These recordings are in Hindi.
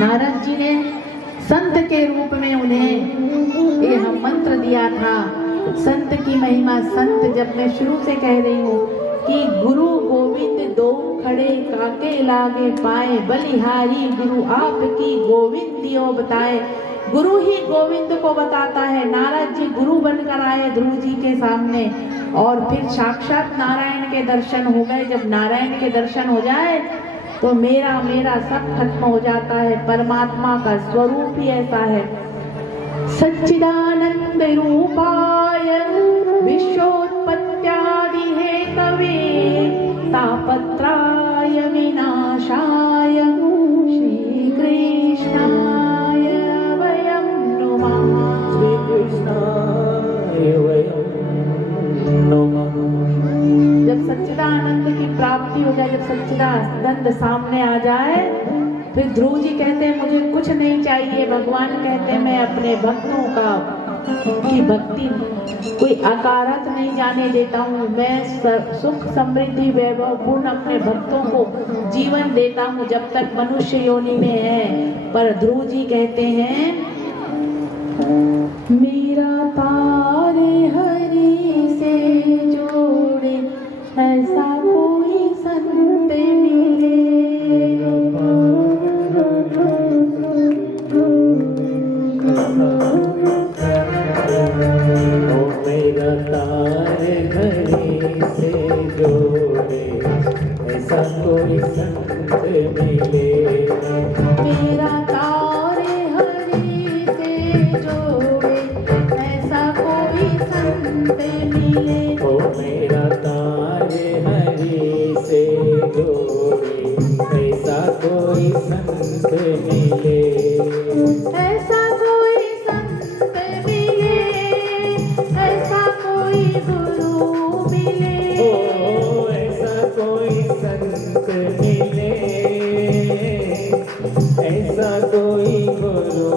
नारद जी ने संत के रूप में उन्हें यह मंत्र दिया था। संत की महिमा, संत जब मैं शुरू से कह रही हूँ कि गुरु गोविंद दो खड़े काके लागे पाए, बलिहारी गुरु आपकी गोविंद दियो बताए। गुरु ही गोविंद को बताता है। नारद जी गुरु बनकर आए ध्रुव जी के सामने और फिर साक्षात नारायण के दर्शन हो गए। जब नारायण के दर्शन हो जाए तो मेरा सब खत्म हो जाता है। परमात्मा का स्वरूप ही ऐसा है। सच्चिदानंद रूपाय विश्वोत्पत्त्यादि हेतवे तापत्राय विनाशाय श्री कृष्णाय वयं नुमः। श्री कृष्णाय वयं नुमः। जब सच्चिदानंद की प्राप्ति हो जाए, जब सच्चिदानंद सामने आ जाए, फिर ध्रुव जी कहते हैं मुझे कुछ नहीं चाहिए। भगवान कहते हैं मैं अपने भक्तों की भक्ति कोई अकारत नहीं जाने देता हूँ। मैं सुख समृद्धि वैभव पूर्ण अपने भक्तों को जीवन देता हूँ जब तक मनुष्य योनि में है। पर ध्रुव जी कहते हैं मेरा तारे हरि से जोड़े ऐसा कोई संत मिले। मेरा तारे हरि से जोड़े ऐसा कोई संत मिले। मेरा तारे हरि से जोड़े ऐसा कोई संत मिले। ओ मेरा तारे हरि से जोड़े ऐसा कोई संत मिले। ऐसा कोई संत मिले, ऐसा कोई गुरु मिले। ओ ऐसा कोई संत मिले, ऐसा कोई गुरु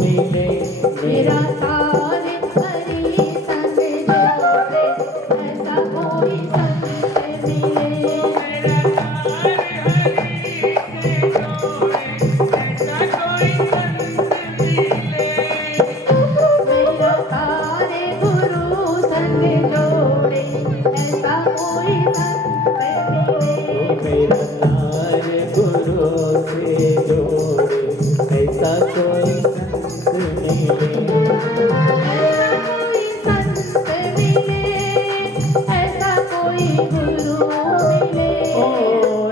मिले। मेरा तारे हरि संग जोड़े ऐसा कोई संत मिले। मेरा तारे गुरु संग जोड़े ऐसा कोई संत मिले। मेरा तारे गुरु से जोड़े ऐसा कोई संत मिले। ऐसा कोई संत मिले, ऐसा कोई गुरु मिले। ओ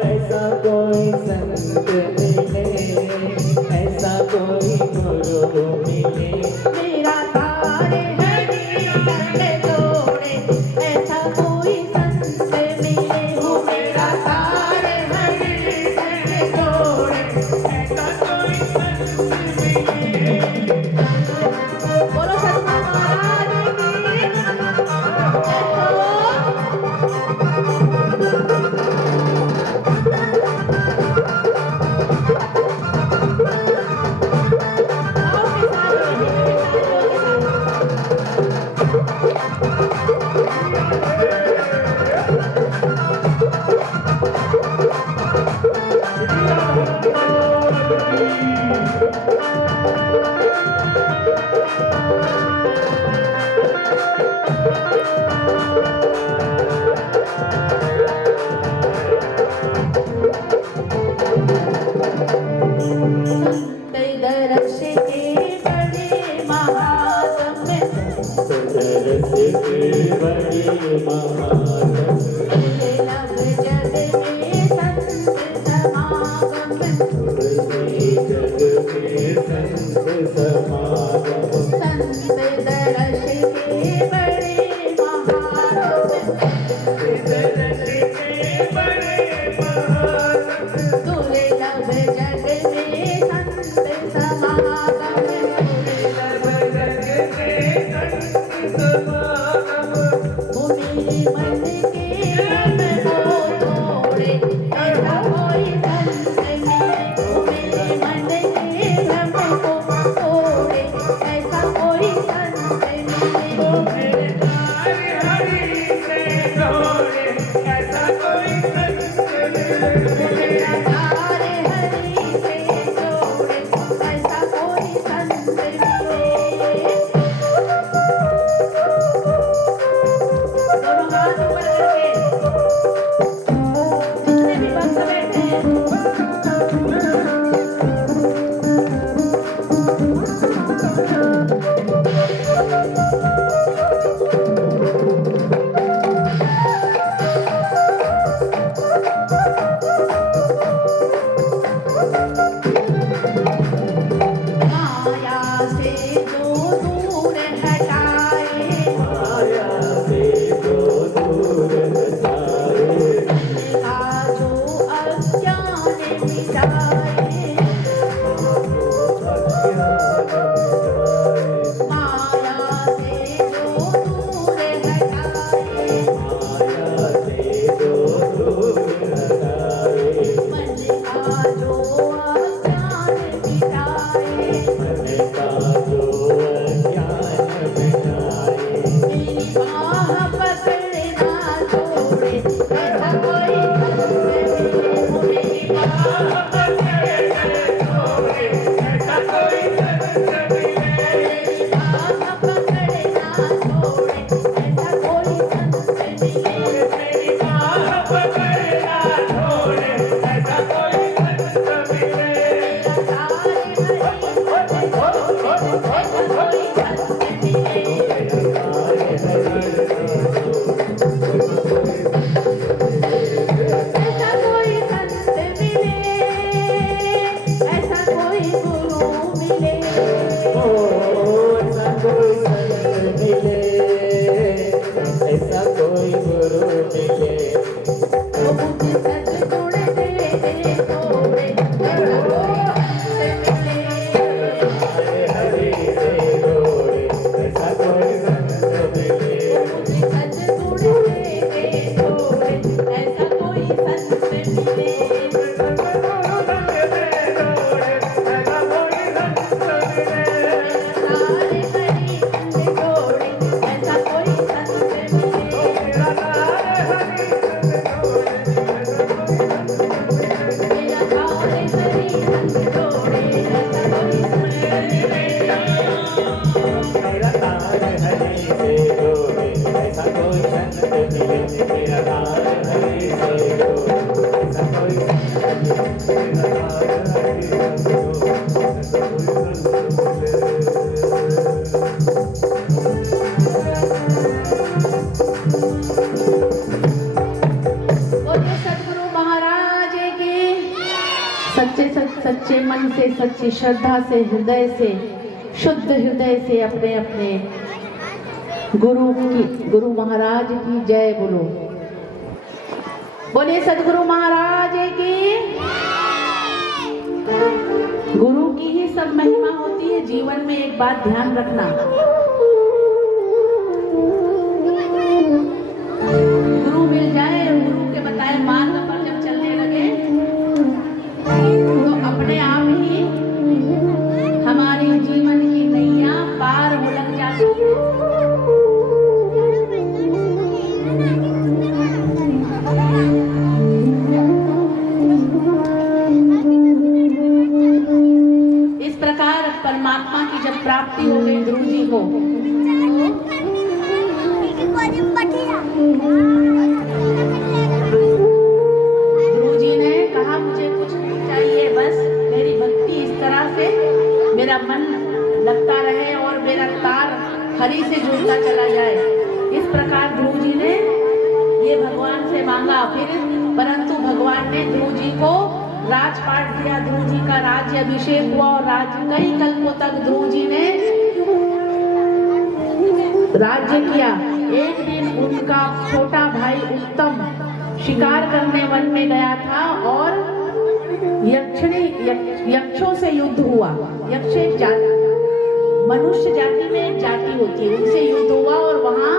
ऐसा कोई संत मिले, ऐसा कोई गुरु मिले। मेरा तारे हरि संग जोड़े ऐसा कोई संत मिले। हो मेरा तारे हरि संग जोड़े ऐसा कोई संत मिले। बोलो सतगुरु महाराज दर्श के बड़े महात्म दर्श के बड़े महात्म लब जग में संत समागम। जग में संत समागम। संत दर्श के बड़े महात्म दर्श के बड़े महात्म दुर्लभ जग में संत बोलिए सद्गुरु महाराज की। सच्चे मन से, सच्ची श्रद्धा से, हृदय से, शुद्ध हृदय से अपने अपने गुरु महाराज की जय बोलो। बोलिए सद्गुरु महाराज की। गुरु की ही सब महिमा होती है। जीवन में एक बात ध्यान रखना, गुरु मिल जाए, गुरु के बताए मार्ग पर जब चलने लगे तो अपने आप ही हमारी जीवन की नैया पार हो लग जाती है। इस प्रकार परमात्मा की जब प्राप्ति हो गई ध्रुव जी को, ध्रुव जी ने कहा मुझे कुछ नहीं चाहिए, बस मेरी भक्ति इस तरह से मेरा मन लगता रहे और मेरा तार हरि से जुड़ता चला जाए। इस प्रकार ध्रुव जी ने ये भगवान से मांगा। फिर परंतु भगवान ने ध्रुव जी को राजपाट दिया। ध्रुव जी का राज्य अभिषेक हुआ और कई कल्पों तक ध्रुव जी ने राज्य किया। एक दिन उनका छोटा भाई उत्तम शिकार करने वन में गया था और यक्षों से युद्ध हुआ। यक्ष मनुष्य जाति में एक जाति होती है, उनसे युद्ध हुआ और वहां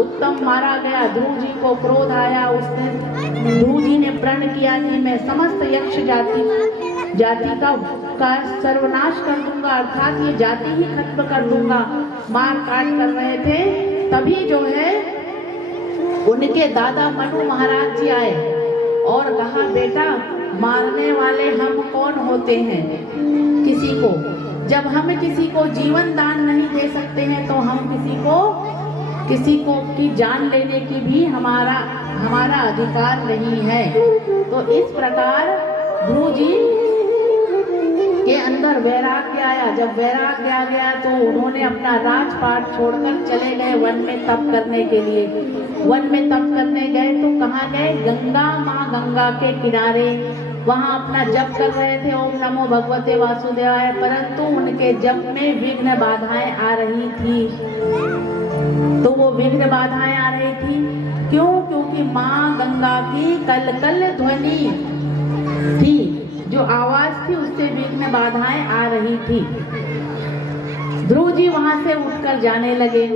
उत्तम मारा गया। ध्रुव जी को क्रोध आया। उसने ध्रुव जी ने प्रण किया कि मैं समस्त यक्ष जाति का सर्वनाश कर दूंगा, अर्थात ये जाति ही खत्म कर दूंगा। मार काट कर रहे थे, तभी जो है उनके दादा मनु महाराज जी आए और कहा बेटा मारने वाले हम कौन होते हैं किसी को, जब हम किसी को जीवन दान नहीं दे सकते हैं तो हम किसी को की जान लेने की भी हमारा अधिकार नहीं है। तो इस प्रकार ध्रुव जी के अंदर वैराग्य आया। जब वैराग्य आ गया तो उन्होंने अपना राजपाट छोड़कर चले गए वन में तप करने के लिए। वन में तप करने गए तो कहाँ गए? गंगा, माँ गंगा के किनारे वहां अपना जप कर रहे थे, ओम नमो भगवते वासुदेवाय। परंतु उनके जप में विघ्न बाधाएं आ रही थी। तो वो विघ्न बाधाएं आ रही थी क्यों? क्योंकि माँ गंगा की कलकल ध्वनि थी, जो आवाज थी उससे विघ्न बाधाएं आ रही थी। ध्रुव जी वहां से उठकर जाने लगे।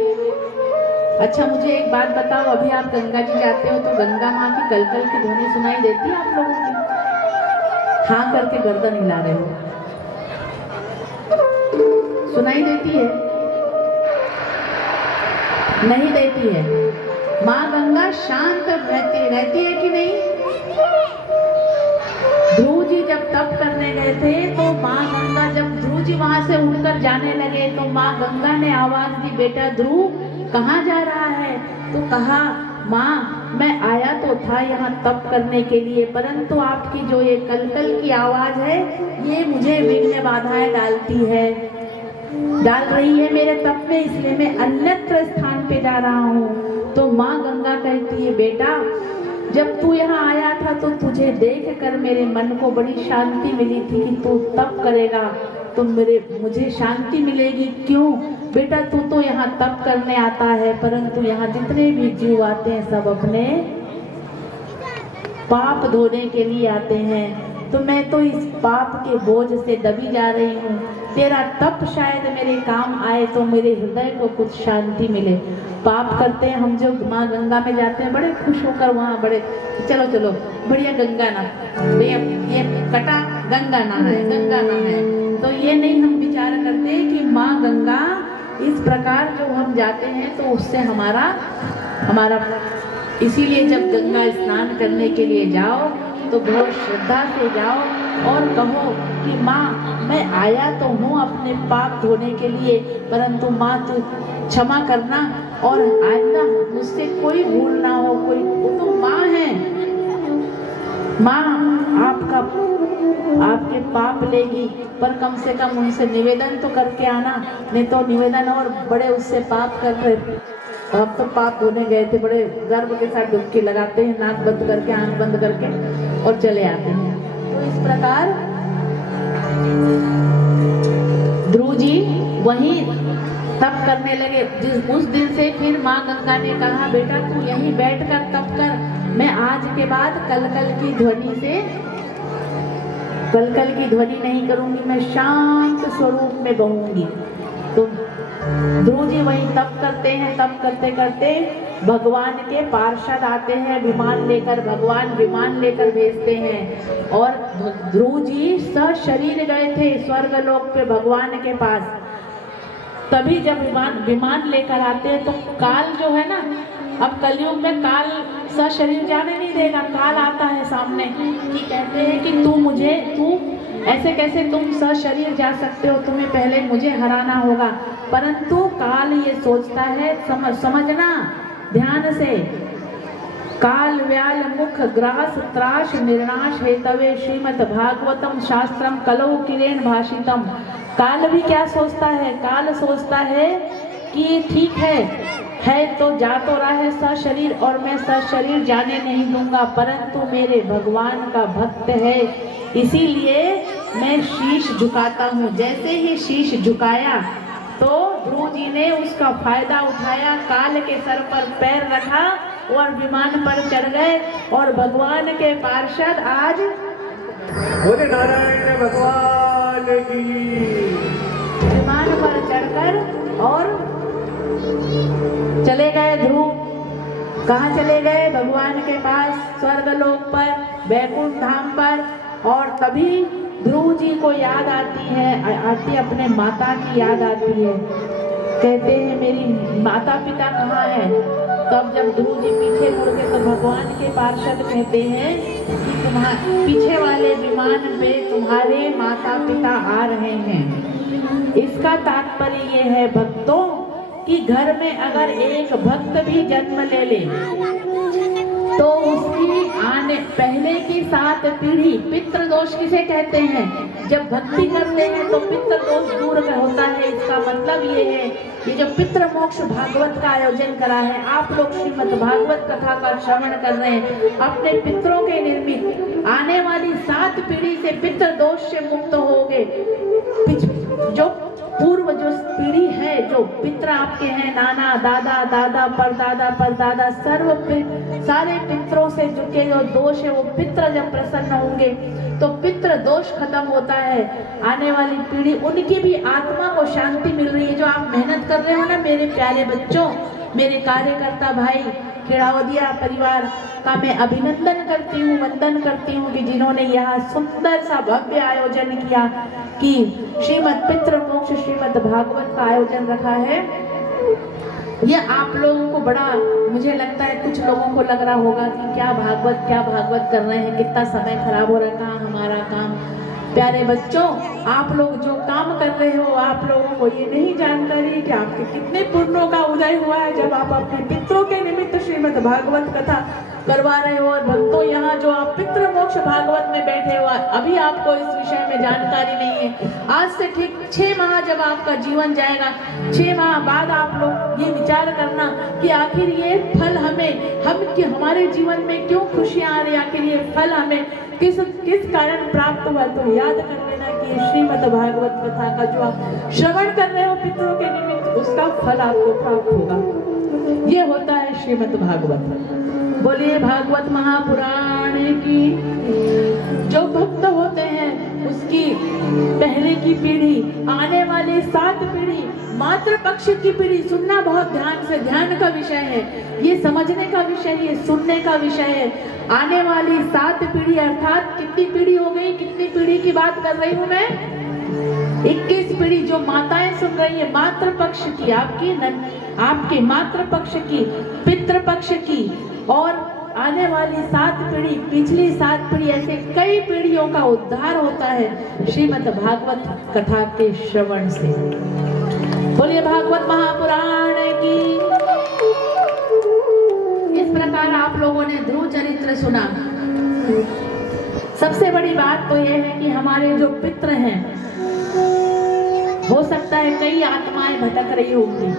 अच्छा मुझे एक बात बताओ, अभी आप गंगा जी जाते हो तो गंगा माँ की कलकल की ध्वनि सुनाई देती है आप लोगों की? हाँ करके गर्दन हिला रहे हो। सुनाई देती है? नहीं देती है। माँ गंगा शांत रहती है कि नहीं? ध्रुव जी जब तप करने गए थे तो माँ गंगा, जब ध्रुव जी वहां से उड़कर जाने लगे तो माँ गंगा ने आवाज दी, बेटा ध्रुव कहाँ जा रहा है? तो कहा माँ मैं आया तो था यहाँ तप करने के लिए, परंतु आपकी जो ये कलकल की आवाज है ये मुझे विघ्न बाधाएं डाल रही है मेरे तप में, इसलिए मैं अन्यत्र स्थान पे जा रहा हूँ। तो माँ गंगा कहती है बेटा जब तू यहाँ आया था तो तुझे देख कर मेरे मन को बड़ी शांति मिली थी कि तू तप करेगा तो मुझे शांति मिलेगी। क्यों बेटा? तू तो यहाँ तप करने आता है, परंतु यहाँ जितने भी जीव आते हैं सब अपने पाप धोने के लिए आते हैं। तो मैं तो इस पाप के बोझ से दबी जा रही हूँ। तेरा तप शायद मेरे काम आए तो मेरे हृदय को कुछ शांति मिले। पाप करते हैं हम जो माँ गंगा में जाते हैं बड़े खुश होकर, वहाँ बड़े चलो बढ़िया गंगा ना, ये कटा गंगा ना है। तो ये नहीं हम विचार करते कि माँ गंगा इस प्रकार जो हम जाते हैं तो उससे हमारा इसीलिए जब गंगा स्नान करने के लिए जाओ तो बहुत श्रद्धा से जाओ और कहो कि माँ मैं आया तो हूँ अपने पाप धोने के लिए, परंतु माँ तू क्षमा करना और आइंदा मुझसे कोई भूल ना हो। कोई वो तो माँ है, माँ आपके पाप लेगी, पर कम से कम उनसे निवेदन तो करके आना, नहीं तो निवेदन और बड़े उससे पाप कर रहे। अब तो पाप धोने गए थे, बड़े गर्व के साथ डुबकी लगाते हैं, नाक बंद करके आंख बंद करके और चले आते हैं। तो इस प्रकार ध्रुव जी वही तप करने लगे। उस दिन से फिर माँ गंगा ने कहा, बेटा तू यहीं बैठकर तप कर, मैं आज के बाद कलकल की ध्वनि नहीं करूंगी, मैं शांत स्वरूप में बहूंगी। तो ध्रुव जी वहीं तप करते हैं। तप करते करते भगवान के पार्षद आते हैं विमान लेकर, भगवान विमान लेकर भेजते हैं। और ध्रुव जी सशरीर गए थे स्वर्गलोक पे भगवान के पास। तभी जब विमान लेकर आते हैं तो काल जो है ना, अब कलयुग में काल सशरीर जाने नहीं देगा। काल आता है सामने कि कहते हैं कि तू ऐसे कैसे तुम सशरीर जा सकते हो, तुम्हें पहले मुझे हराना होगा। परंतु काल ये सोचता है, समझना ध्यान से, काल व्याल मुख ग्रास त्राश निर्नाश हेतवे श्रीमद् भागवतम शास्त्रम कलौ किरेण भाषितम। काल भी क्या सोचता है? काल सोचता है कि ठीक है तो जा तो रहा है सशरीर, और मैं सशरीर जाने नहीं दूंगा, परंतु मेरे भगवान का भक्त है, इसीलिए मैं शीश झुकाता हूँ। जैसे ही शीश झुकाया तो ध्रुव जी ने उसका फायदा उठाया, काल के सर पर पैर रखा और विमान पर चढ़ गए। और भगवान के पार्षद आज बोले नारायण भगवान की। विमान पर चढ़कर और चले गए ध्रुव। कहाँ चले गए? भगवान के पास, स्वर्गलोक पर, बैकुंठ धाम पर। और तभी ध्रुव जी को याद आती अपने माता की याद आती है। कहते हैं मेरी माता पिता कहाँ है? तब जब ध्रुव जी पीछे मुड़ गए तो भगवान के पार्षद कहते हैं कि पीछे वाले विमान पे तुम्हारे माता पिता आ रहे हैं। इसका तात्पर्य ये है भक्तों कि घर में अगर एक भक्त भी जन्म ले तो उसकी आने पहले की 7 पीढ़ी, पितृ दोष किसे कहते हैं? जब भक्ति करते हैं तो पितृ दोष दूर होता है। इसका मतलब ये है, ये जो पितृ मोक्ष भागवत का आयोजन करा है, आप लोग श्रीमद् भागवत कथा का श्रवण कर रहे हैं, अपने पितरों के निर्मित आने वाली 7 पीढ़ी से पितृ दोष से मुक्त होगे। जो पूर्व जो पीढ़ी है, जो पितृ आपके हैं, नाना दादा दादा परदादा सारे पितरों से जो के जो दोष है, वो पितृ जब प्रसन्न होंगे तो पितृ दोष खत्म होता है। आने वाली पीढ़ी, उनकी भी आत्मा को शांति मिल रही है। जो आप मेहनत कर रहे हो ना मेरे प्यारे बच्चों, मेरे कार्यकर्ता भाई, केड़ावदिया परिवार का मैं अभिनंदन करती हूँ, वंदन करती हूँ कि जिन्होंने यहाँ सुंदर सा भव्य आयोजन किया कि श्रीमद् पितृ मोक्ष श्रीमद् भागवत का आयोजन रखा है। ये आप लोगों को बड़ा, मुझे लगता है कुछ लोगों को लग रहा होगा कि क्या भागवत कर रहे हैं, कितना समय खराब हो रहा है, कहाँ हमारा काम। प्यारे बच्चों, आप लोग जो काम कर रहे हो, आप लोगों को ये नहीं जानकारी कि आपके कितने पुण्यों का उदय हुआ है जब आप अपने पितरों के निमित्त श्रीमद् भागवत कथा करवा रहे हो। और भक्तों, यहाँ जो आप पितृ मोक्ष भागवत में बैठे हो, अभी आपको इस विषय में जानकारी नहीं है। आज से ठीक 6 माह जब आपका जीवन जाएगा, 6 माह बाद आप लोग ये विचार करना कि आखिर ये फल हमारे जीवन में क्यों खुशियां आ रही, आखिर ये फल हमें किस कारण प्राप्त हुआ। तो याद कर लेना कि श्रीमद् भागवत कथा का जो आप श्रवण कर रहे हो पितरों के निमित्त, उसका फल आपको प्राप्त होगा। ये होता है श्रीमद् भागवत। बोलिए भागवत महापुराण की। जो भक्त होते हैं उसकी पहले की पीढ़ी, आने वाली 7 पीढ़ी, मातृ पक्ष की पीढ़ी, सुनना बहुत ध्यान से, ध्यान का विषय है ये, समझने का विषय है, सुनने का विषय है। आने वाली 7 पीढ़ी अर्थात कितनी पीढ़ी हो गई, कितनी पीढ़ी की बात कर रही हूँ मैं? 21 पीढ़ी जो माताएं सुन रही है, मातृ पक्ष की, आपके मातृ पक्ष की, पितृ पक्ष की, और आने वाली 7 पीढ़ी, पिछली 7 पीढ़ी, ऐसे कई पीढ़ियों का उद्धार होता है श्रीमद् भागवत कथा के श्रवण से। बोलिए भागवत महापुराण की। इस प्रकार आप लोगों ने ध्रुव चरित्र सुना सबसे बड़ी बात तो यह है कि हमारे जो पितृ हैं, हो सकता है कई आत्माएं भटक रही होंगी।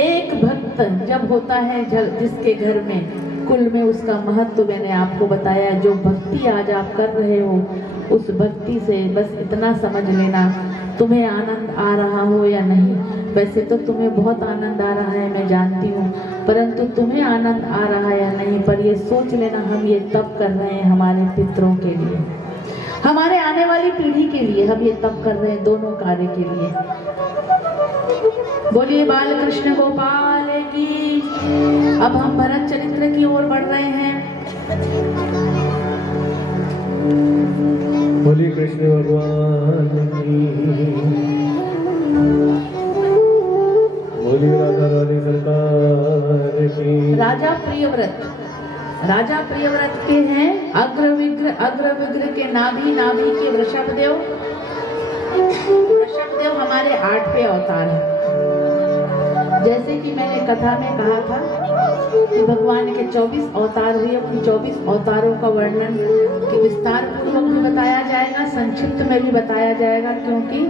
एक भक्त जब होता है जिसके घर में, कुल में उसका महत्व मैंने आपको बताया। जो भक्ति आज आप कर रहे हो, उस भक्ति से बस इतना समझ लेना, तुम्हें आनंद आ रहा हो या नहीं, वैसे तो तुम्हें बहुत आनंद आ रहा है मैं जानती हूँ, परंतु तुम्हें आनंद आ रहा है या नहीं, पर ये सोच लेना हम ये तप कर रहे हैं हमारे पितरों के लिए, हमारे आने वाली पीढ़ी के लिए हम ये तप कर रहे हैं, दोनों कार्य के लिए। बोलिए बाल कृष्ण गोपाल की। अब हम भरत चरित्र की ओर बढ़ रहे हैं। बोलिए कृष्ण भगवान की, बोलिए राधा रानी सरकार की। राजा प्रियव्रत के हैं अग्रविग्र के नाभि के वृषभदेव हमारे 8वें अवतार हैं। जैसे कि मैंने कथा में कहा था कि भगवान के 24 अवतार हुए, उन 24 अवतारों का वर्णन कि विस्तार पूर्वक भी बताया जाएगा, संक्षिप्त में भी बताया जाएगा, क्योंकि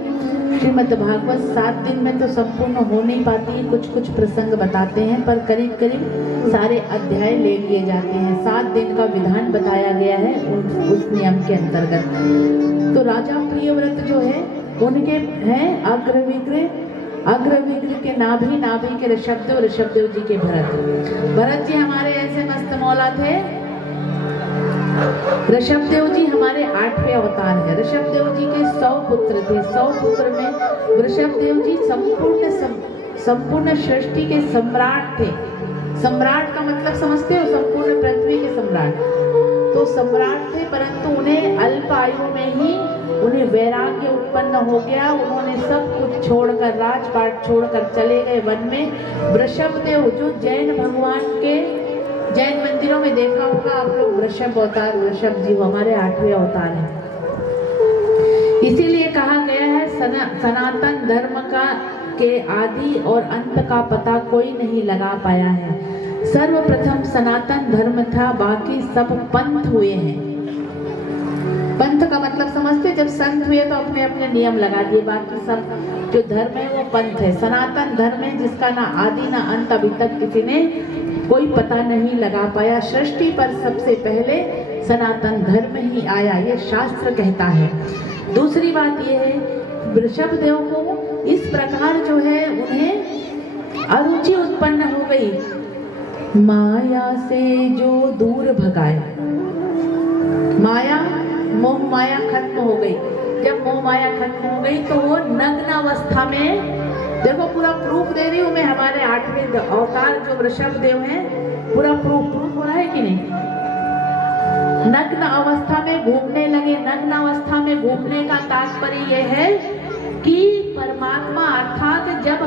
श्रीमद् भागवत 7 दिन में तो संपूर्ण हो नहीं पाती है, कुछ कुछ प्रसंग बताते हैं, पर करीब करीब सारे अध्याय ले लिए जाते हैं। 7 दिन का विधान बताया गया है उस नियम के अंतर्गत। तो राजा प्रियव्रत जो है उनके हैं अग्रविग्र के नाभि के ऋषभदेव जी के भरत जी हमारे ऐसे मस्त मौला थे। ऋषभदेव जी हमारे 8वें अवतार है। ऋषभदेव जी के 100 पुत्र थे। 100 पुत्र में ऋषभदेव जी संपूर्ण सृष्टि के सम्राट थे। सम्राट का मतलब समझते हो? संपूर्ण पृथ्वी के सम्राट। तो सम्राट थे, परंतु उन्हें अल्प आयु में ही उन्हें वैराग्य उत्पन्न हो गया। उन्होंने सब कुछ छोड़कर, राजपाट छोड़कर चले गए वन में। वृषभदेव जो जैन भगवान के जैन मंदिरों में देखा होगा आप लोग, वृषभ अवतार, वृषभ जी हमारे 8वें अवतार हैं। इसीलिए कहा गया है सनातन धर्म के आदि और अंत का पता कोई नहीं लगा पाया है। सर्वप्रथम सनातन धर्म था, बाकी सब पंथ हुए हैं। पंथ का मतलब समझते? जब संत हुए तो अपने अपने नियम लगा दिए, बाकी सब जो धर्म है वो पंथ है। सनातन धर्म है जिसका ना आदि ना अंत अभी तक किसी ने कोई पता नहीं लगा पाया। सृष्टि पर सबसे पहले सनातन धर्म ही आया, ये शास्त्र कहता है। दूसरी बात ये है, वृषभदेव को इस प्रकार जो है उन्हें अरुचि उत्पन्न हो गई, माया से जो दूर भगाए। मोह माया खत्म हो गई। जब मोह माया खत्म हो गई तो वो नग्न अवस्था में, देखो पूरा प्रूफ दे रही हूँ मैं, हमारे 8वें अवतार जो वृषभदेव हैं, पूरा प्रूफ हो रहा है कि नहीं। नग्न अवस्था में घूमने लगे। नग्न अवस्था में घूमने का तात्पर्य यह है कि परमात्मा अर्थात जब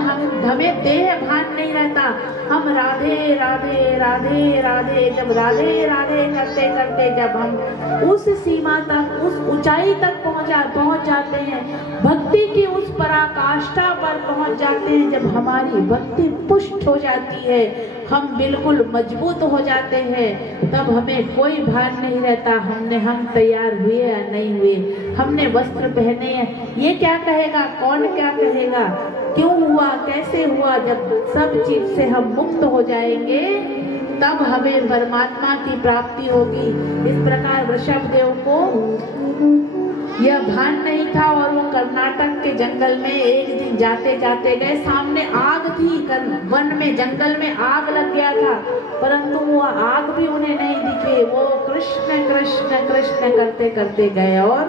हमें देह भान नहीं रहता, हम राधे राधे राधे राधे, जब राधे राधे करते करते जब हम उस सीमा तक, उस ऊंचाई तक पहुंच जाते हैं, भक्ति की उस पराकाष्ठा पर पहुंच जाते हैं, जब हमारी भक्ति पुष्ट हो जाती है, हम बिल्कुल मजबूत हो जाते हैं, तब हमें कोई भान नहीं रहता हम तैयार हुए या नहीं हुए, हमने वस्त्र पहने हैं, ये क्या कहेगा, कौन क्या कहेगा, क्यों हुआ, कैसे हुआ। जब सब चीज से हम मुक्त हो जाएंगे तब हमें परमात्मा की प्राप्ति होगी। इस प्रकार वृषभदेव को यह भान नहीं था और वो कर्नाटक के जंगल में एक दिन जाते जाते गए, सामने आग थी, वन में जंगल में आग लग गया था, परंतु वो आग भी उन्हें नहीं दिखे। वो कृष्ण कृष्ण कृष्ण करते करते गए और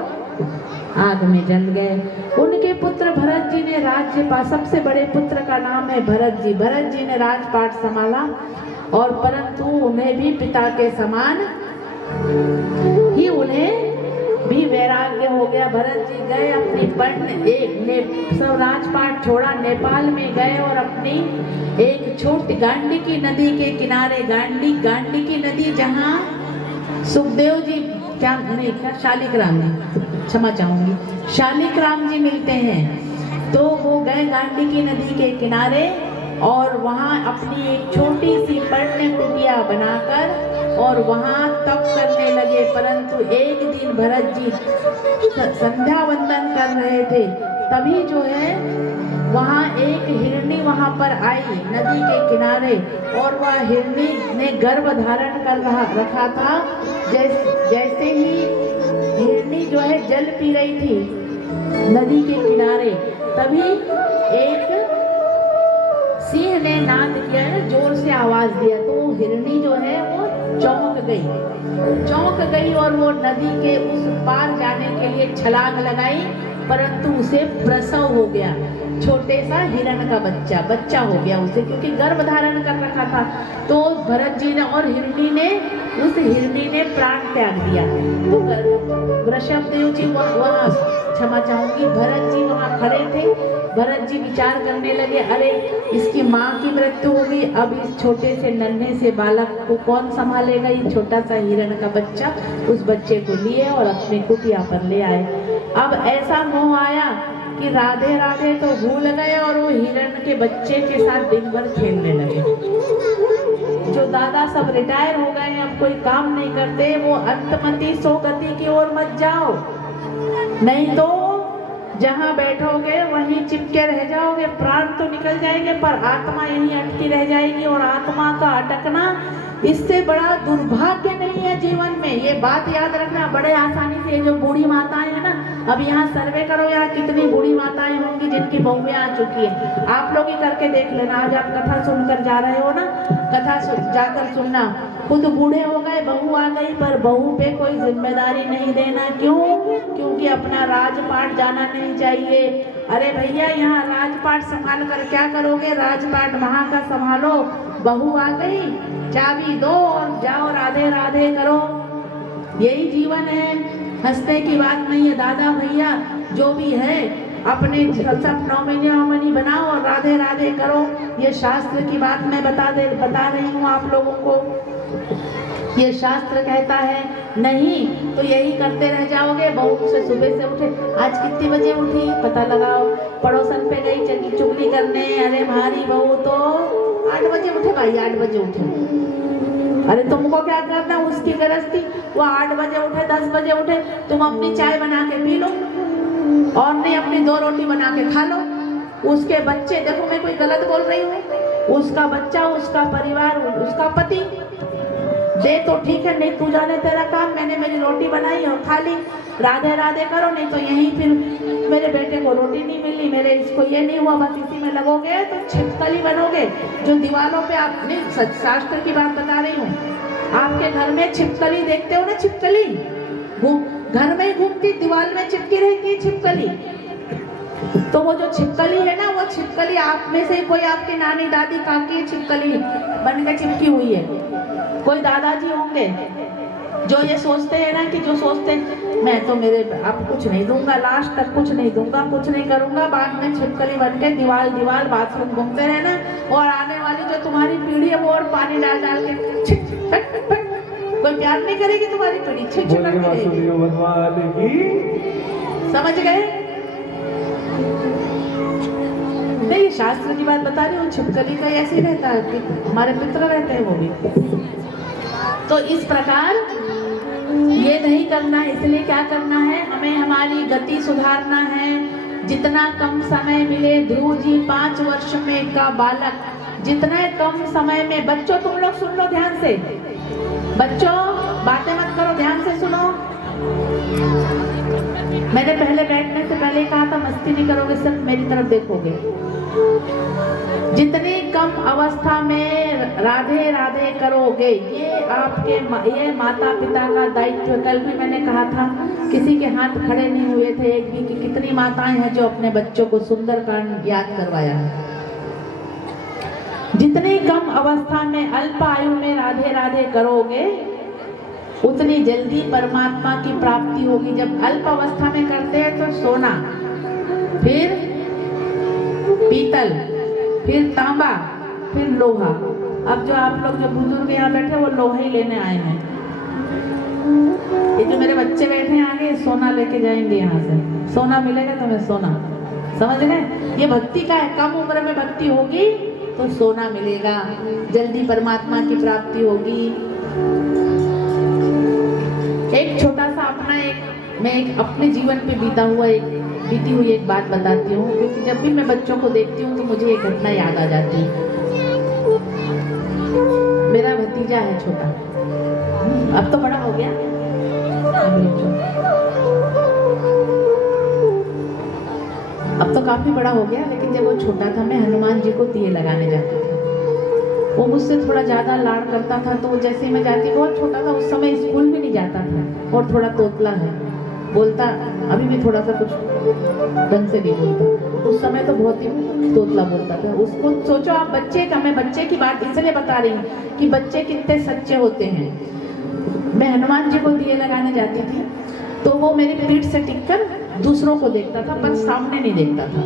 आग में जल गए। उनके पुत्र भरत जी ने सबसे बड़े पुत्र का नाम है भरत जी। भरत जी ने राजपाट संभाला और परंतु उन्हें भी पिता के समान ही उन्हें भी वैराग्य हो गया। भरत जी गए अपनी सब राजपाट छोड़ा, नेपाल में गए और अपनी एक छोटी गांडीकी नदी के किनारे, गांडीकी नदी जहाँ सुखदेव जी शालिग्राम जी, क्षमा चाहूंगी, शालिग्राम जी मिलते हैं। तो वो गए गांडीकी नदी के किनारे और वहाँ अपनी एक छोटी सी पर्ण कुटिया बनाकर और वहाँ तप करने लगे, परंतु एक दिन भरत जी संध्या वंदन कर रहे थे, तभी जो है वहाँ एक हिरनी वहाँ पर आई नदी के किनारे, और वह हिरनी ने गर्भ धारण कर रखा था। जैसे ही हिरनी जो है जल पी रही थी नदी के किनारे, तभी एक सिंह ने नाद किया है, जोर से आवाज दिया, तो हिरनी जो है वो चौंक गई और वो नदी के उस पार जाने के लिए छलांग लगाई, परंतु उसे प्रसव हो गया। छोटे सा हिरण का बच्चा हो गया उसे, क्योंकि गर्भ धारण कर रखा था। तो भरत जी ने और उस हिरनी ने प्राण त्याग दिया। तो वृषभ देव जी वहाँ क्षमा चाहूंगी, भरत जी वहाँ खड़े थे। भरत जी विचार करने लगे, अरे इसकी माँ की मृत्यु हो गई, अब इस छोटे से नन्हे से बालक को कौन संभालेगा। ये छोटा सा हिरण का बच्चा, उस बच्चे को लिए और अपने कुटिया पर ले आए। अब ऐसा मोह आया कि राधे राधे तो भूल गए और वो हिरण के बच्चे के साथ दिन भर खेलने लगे। जो दादा सब रिटायर हो गए, अब कोई काम नहीं करते, वो अंतमति सो गति की ओर मत जाओ, नहीं तो जहाँ बैठोगे वहीं चिपके रह जाओगे। प्राण तो निकल जाएंगे पर आत्मा यहीं अटकी रह जाएगी, और आत्मा का अटकना इससे बड़ा दुर्भाग्य नहीं है जीवन में। ये बात याद रखना बड़े आसानी से। जो बूढ़ी माताएं हैं ना, अब यहाँ सर्वे करो, यहाँ कितनी बूढ़ी माताएं होंगी जिनकी बहुएं आ चुकी है। आप लोग ही करके देख लेना। आज आप कथा सुनकर जा रहे हो ना, कथा जाकर सुनना। खुद बूढ़े हो गए, बहू आ गई, पर बहू पे कोई जिम्मेदारी नहीं देना। क्यों? क्योंकि अपना राजपाट जाना नहीं चाहिए। अरे भैया, यहाँ राजपाट संभाल कर क्या करोगे? राजपाट वहाँ का संभालो। बहू आ गई, चाबी दो और जाओ राधे राधे करो। यही जीवन है, हंसने की बात नहीं है। दादा भैया जो भी है, अपने सब नॉमिनी बनाओ और राधे राधे करो। ये शास्त्र की बात मैं बता रही हूँ आप लोगों को। ये शास्त्र कहता है नहीं तो यही करते रह जाओगे। बहू से सुबह से उठे, आज कितनी बजे उठी पता लगाओ, पड़ोसन पे गई चुगली करने, अरे भारी बहू तो 8 बजे उठे भाई, 8 बजे उठे। अरे तुमको क्या करना, उसकी गृहस्थी, वो 8 बजे उठे 10 बजे उठे, तुम अपनी चाय बना के पी लो और नहीं अपनी 2 रोटी बना के खा लो। उसके बच्चे, देखो मैं कोई गलत बोल रही हूँ, उसका बच्चा, उसका परिवार, उसका पति दे तो ठीक है, नहीं तू जाने तेरा काम, मैंने मेरी रोटी बनाई और खा ली। राधे राधे करो, नहीं तो यहीं फिर मेरे बेटे को रोटी नहीं मिली, मेरे इसको ये नहीं हुआ, बस इसी में लगोगे तो छिपकली बनोगे। जो दीवारों पे आपने शास्त्र की बात बता रही हूँ, आपके घर में छिपकली देखते हो ना, छिपकली घर में घूमती, दीवार में चिपकी रहती है छिपकली। तो वो जो छिपकली है ना, वो छिपकली आप में से कोई आपकी नानी दादी काकी छिपकली बनकर चिपकी हुई है। कोई दादाजी होंगे जो ये सोचते हैं ना, कि जो सोचते मैं तो मेरे अब कुछ नहीं दूंगा, लास्ट तक कुछ नहीं दूंगा, कुछ नहीं करूंगा, बाद में छिपकली बन के दीवार बाथरूम घूमते रहना, और आने वाली जो तुम्हारी पीढ़ी है वो और पानी डाल के छिप कोई प्यार नहीं करेगी तुम्हारी पीढ़ी, छिप समझ गए? नहीं, शास्त्र की बात बता रही हूँ। छिपकली का ऐसे ही रहता है कि हमारे पितर रहते हैं वो भी। तो इस प्रकार ये नहीं करना है। इसलिए क्या करना है, हमें हमारी गति सुधारना है। जितना कम समय मिले, ध्रुव जी 5 वर्ष में का बालक, जितने कम समय में, बच्चों तुम लोग सुन लो ध्यान से, बच्चों बातें मत करो, ध्यान से सुनो। मैंने पहले बैठने से पहले कहा था मस्ती नहीं करोगे, सिर्फ मेरी तरफ देखोगे। जितनी कम अवस्था में राधे राधे करोगे, ये माता पिता का दायित्व। कल भी मैंने कहा था, किसी के हाथ खड़े नहीं हुए थे एक भी, कि कितनी माताएं हैं जो अपने बच्चों को सुंदरकांड याद करवाया है। जितनी कम अवस्था में, अल्प आयु में राधे राधे करोगे, उतनी जल्दी परमात्मा की प्राप्ति होगी। जब अल्प अवस्था में करते हैं तो सोना, फिर पीतल, फिर तांबा, फिर लोहा। अब जो आप लोग जो बुजुर्ग यहाँ बैठे वो लोहा ही लेने आए हैं। ये जो मेरे बच्चे बैठे हैं आगे, सोना लेके जाएंगे यहाँ से, सोना मिलेगा तुम्हें, सोना। समझ गए? ये भक्ति का है। कम उम्र में भक्ति होगी तो सोना मिलेगा, जल्दी परमात्मा की प्राप्ति होगी। एक छोटा सा मैं एक अपने जीवन पे बीती हुई एक बात बताती हूँ, क्योंकि जब भी मैं बच्चों को देखती हूँ तो मुझे एक घटना याद आ जाती है। मेरा भतीजा है छोटा, अब तो बड़ा हो गया, अब तो काफी बड़ा हो गया, लेकिन जब वो छोटा था मैं हनुमान जी को दिए लगाने जाती थी। वो मुझसे थोड़ा ज्यादा लाड़ करता था, तो जैसे मैं जाती, बहुत छोटा था उस समय, स्कूल भी नहीं जाता था और थोड़ा तोतला है, बोलता अभी भी थोड़ा सा कुछ ढंग से नहीं बोलता, उस समय तो बहुत ही तोतला बोलता था। उसको सोचो आप, बच्चे का, मैं बच्चे की बात इसलिए बता रही हूँ कि बच्चे कितने सच्चे होते हैं। मैं हनुमान जी को दिए लगाने जाती थी तो वो मेरी पीठ से टिककर दूसरों को देखता था पर सामने नहीं देखता था।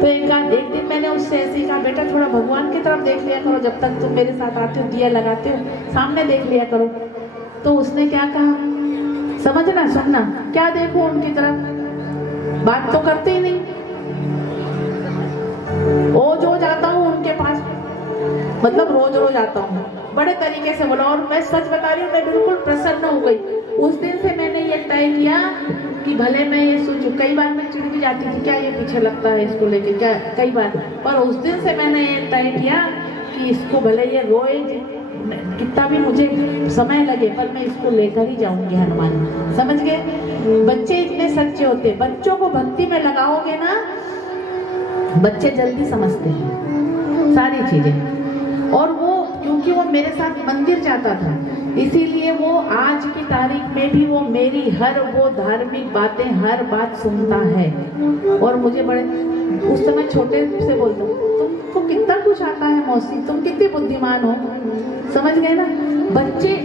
तो एक दिन मैंने उससे ऐसे ही कहा, बेटा थोड़ा भगवान की तरफ देख लिया करो, जब तक तुम मेरे साथ आते हो दिया लगाते हो, सामने देख लिया करो। तो उसने क्या कहा, समझना सुनना, क्या देखो उनकी तरफ, बात तो करते ही नहीं, रोज आता हूँ उनके पास, मतलब रोज आता हूँ, बड़े तरीके से बोला। और मैं सच बता रही हूँ, मैं बिल्कुल प्रसन्न हो गई। उस दिन से मैंने ये तय किया कि भले मैं ये सोचूं, कई बार मैं चिढ़ भी जाती थी, क्या ये पीछे लगता है इसको लेके, क्या कई बार, पर उस दिन से मैंने ये तय किया कि इसको भले ये रोए, कितना भी मुझे समय लगे, पर मैं इसको लेकर ही जाऊंगी हनुमान। समझ गए? बच्चे इतने सच्चे होते हैं, बच्चों को भक्ति में लगाओगे ना, बच्चे जल्दी समझते हैं सारी चीजें। और वो क्योंकि वो मेरे साथ मंदिर जाता था, इसीलिए वो आज की तारीख में भी वो मेरी हर वो धार्मिक बातें, हर बात सुनता है। और मुझे बड़े, उस समय छोटे से बोलता, तुमको कितना कुछ आता है मौसी, तुम कितने बुद्धिमान हो। समझ गए ना? बच्चे,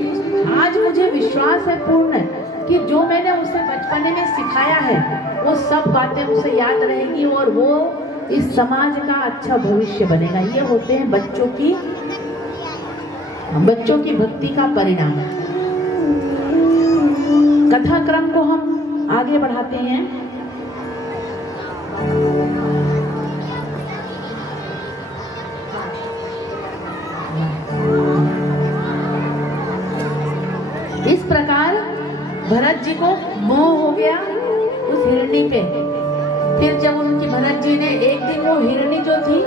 आज मुझे विश्वास है पूर्ण कि जो मैंने उसे बचपने में सिखाया है वो सब बातें उसे याद रहेगी और वो इस समाज का अच्छा भविष्य बनेगा। ये होते हैं बच्चों की भक्ति का परिणाम। कथा क्रम को हम आगे बढ़ाते हैं। इस प्रकार भरत जी को मोह हो गया उस हिरणी पे। फिर जब उनकी भरत जी ने, एक दिन वो हिरणी जो थी,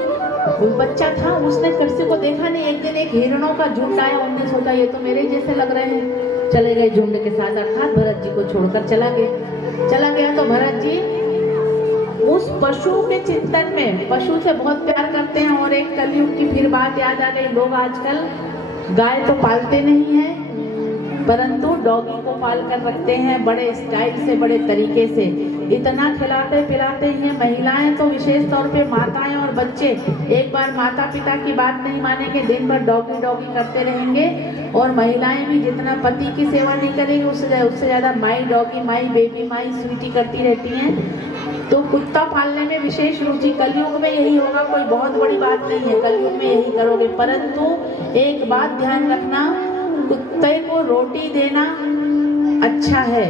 वो बच्चा था, उसने किसी को देखा नहीं, एक दिन एक हिरणों का झुंड आया, उन्होंने सोचा ये तो मेरे जैसे लग रहे हैं, चले गए झुंड के साथ, अर्थात भरत जी को छोड़कर चला गया। तो भरत जी उस पशु के चिंतन में, पशु से बहुत प्यार करते हैं। और एक कलयुग की फिर बात याद आ गई, लोग आजकल गाय तो पालते नहीं है, परंतु डॉगी को पाल कर रखते हैं, बड़े स्टाइल से, बड़े तरीके से, इतना खिलाते पिलाते हैं। महिलाएं तो विशेष तौर पे, माताएं और बच्चे एक बार माता पिता की बात नहीं मानेंगे, दिन भर डॉगी करते रहेंगे। और महिलाएं भी जितना पति की सेवा नहीं करेंगी, उससे ज्यादा माई डॉगी, माई बेबी, माई स्वीटी करती रहती हैं। तो कुत्ता पालने में विशेष रुचि, कलयुग में यही होगा, कोई बहुत बड़ी बात नहीं है, कलयुग में यही करोगे। परंतु एक बात ध्यान रखना, कुत्ते को रोटी देना अच्छा है,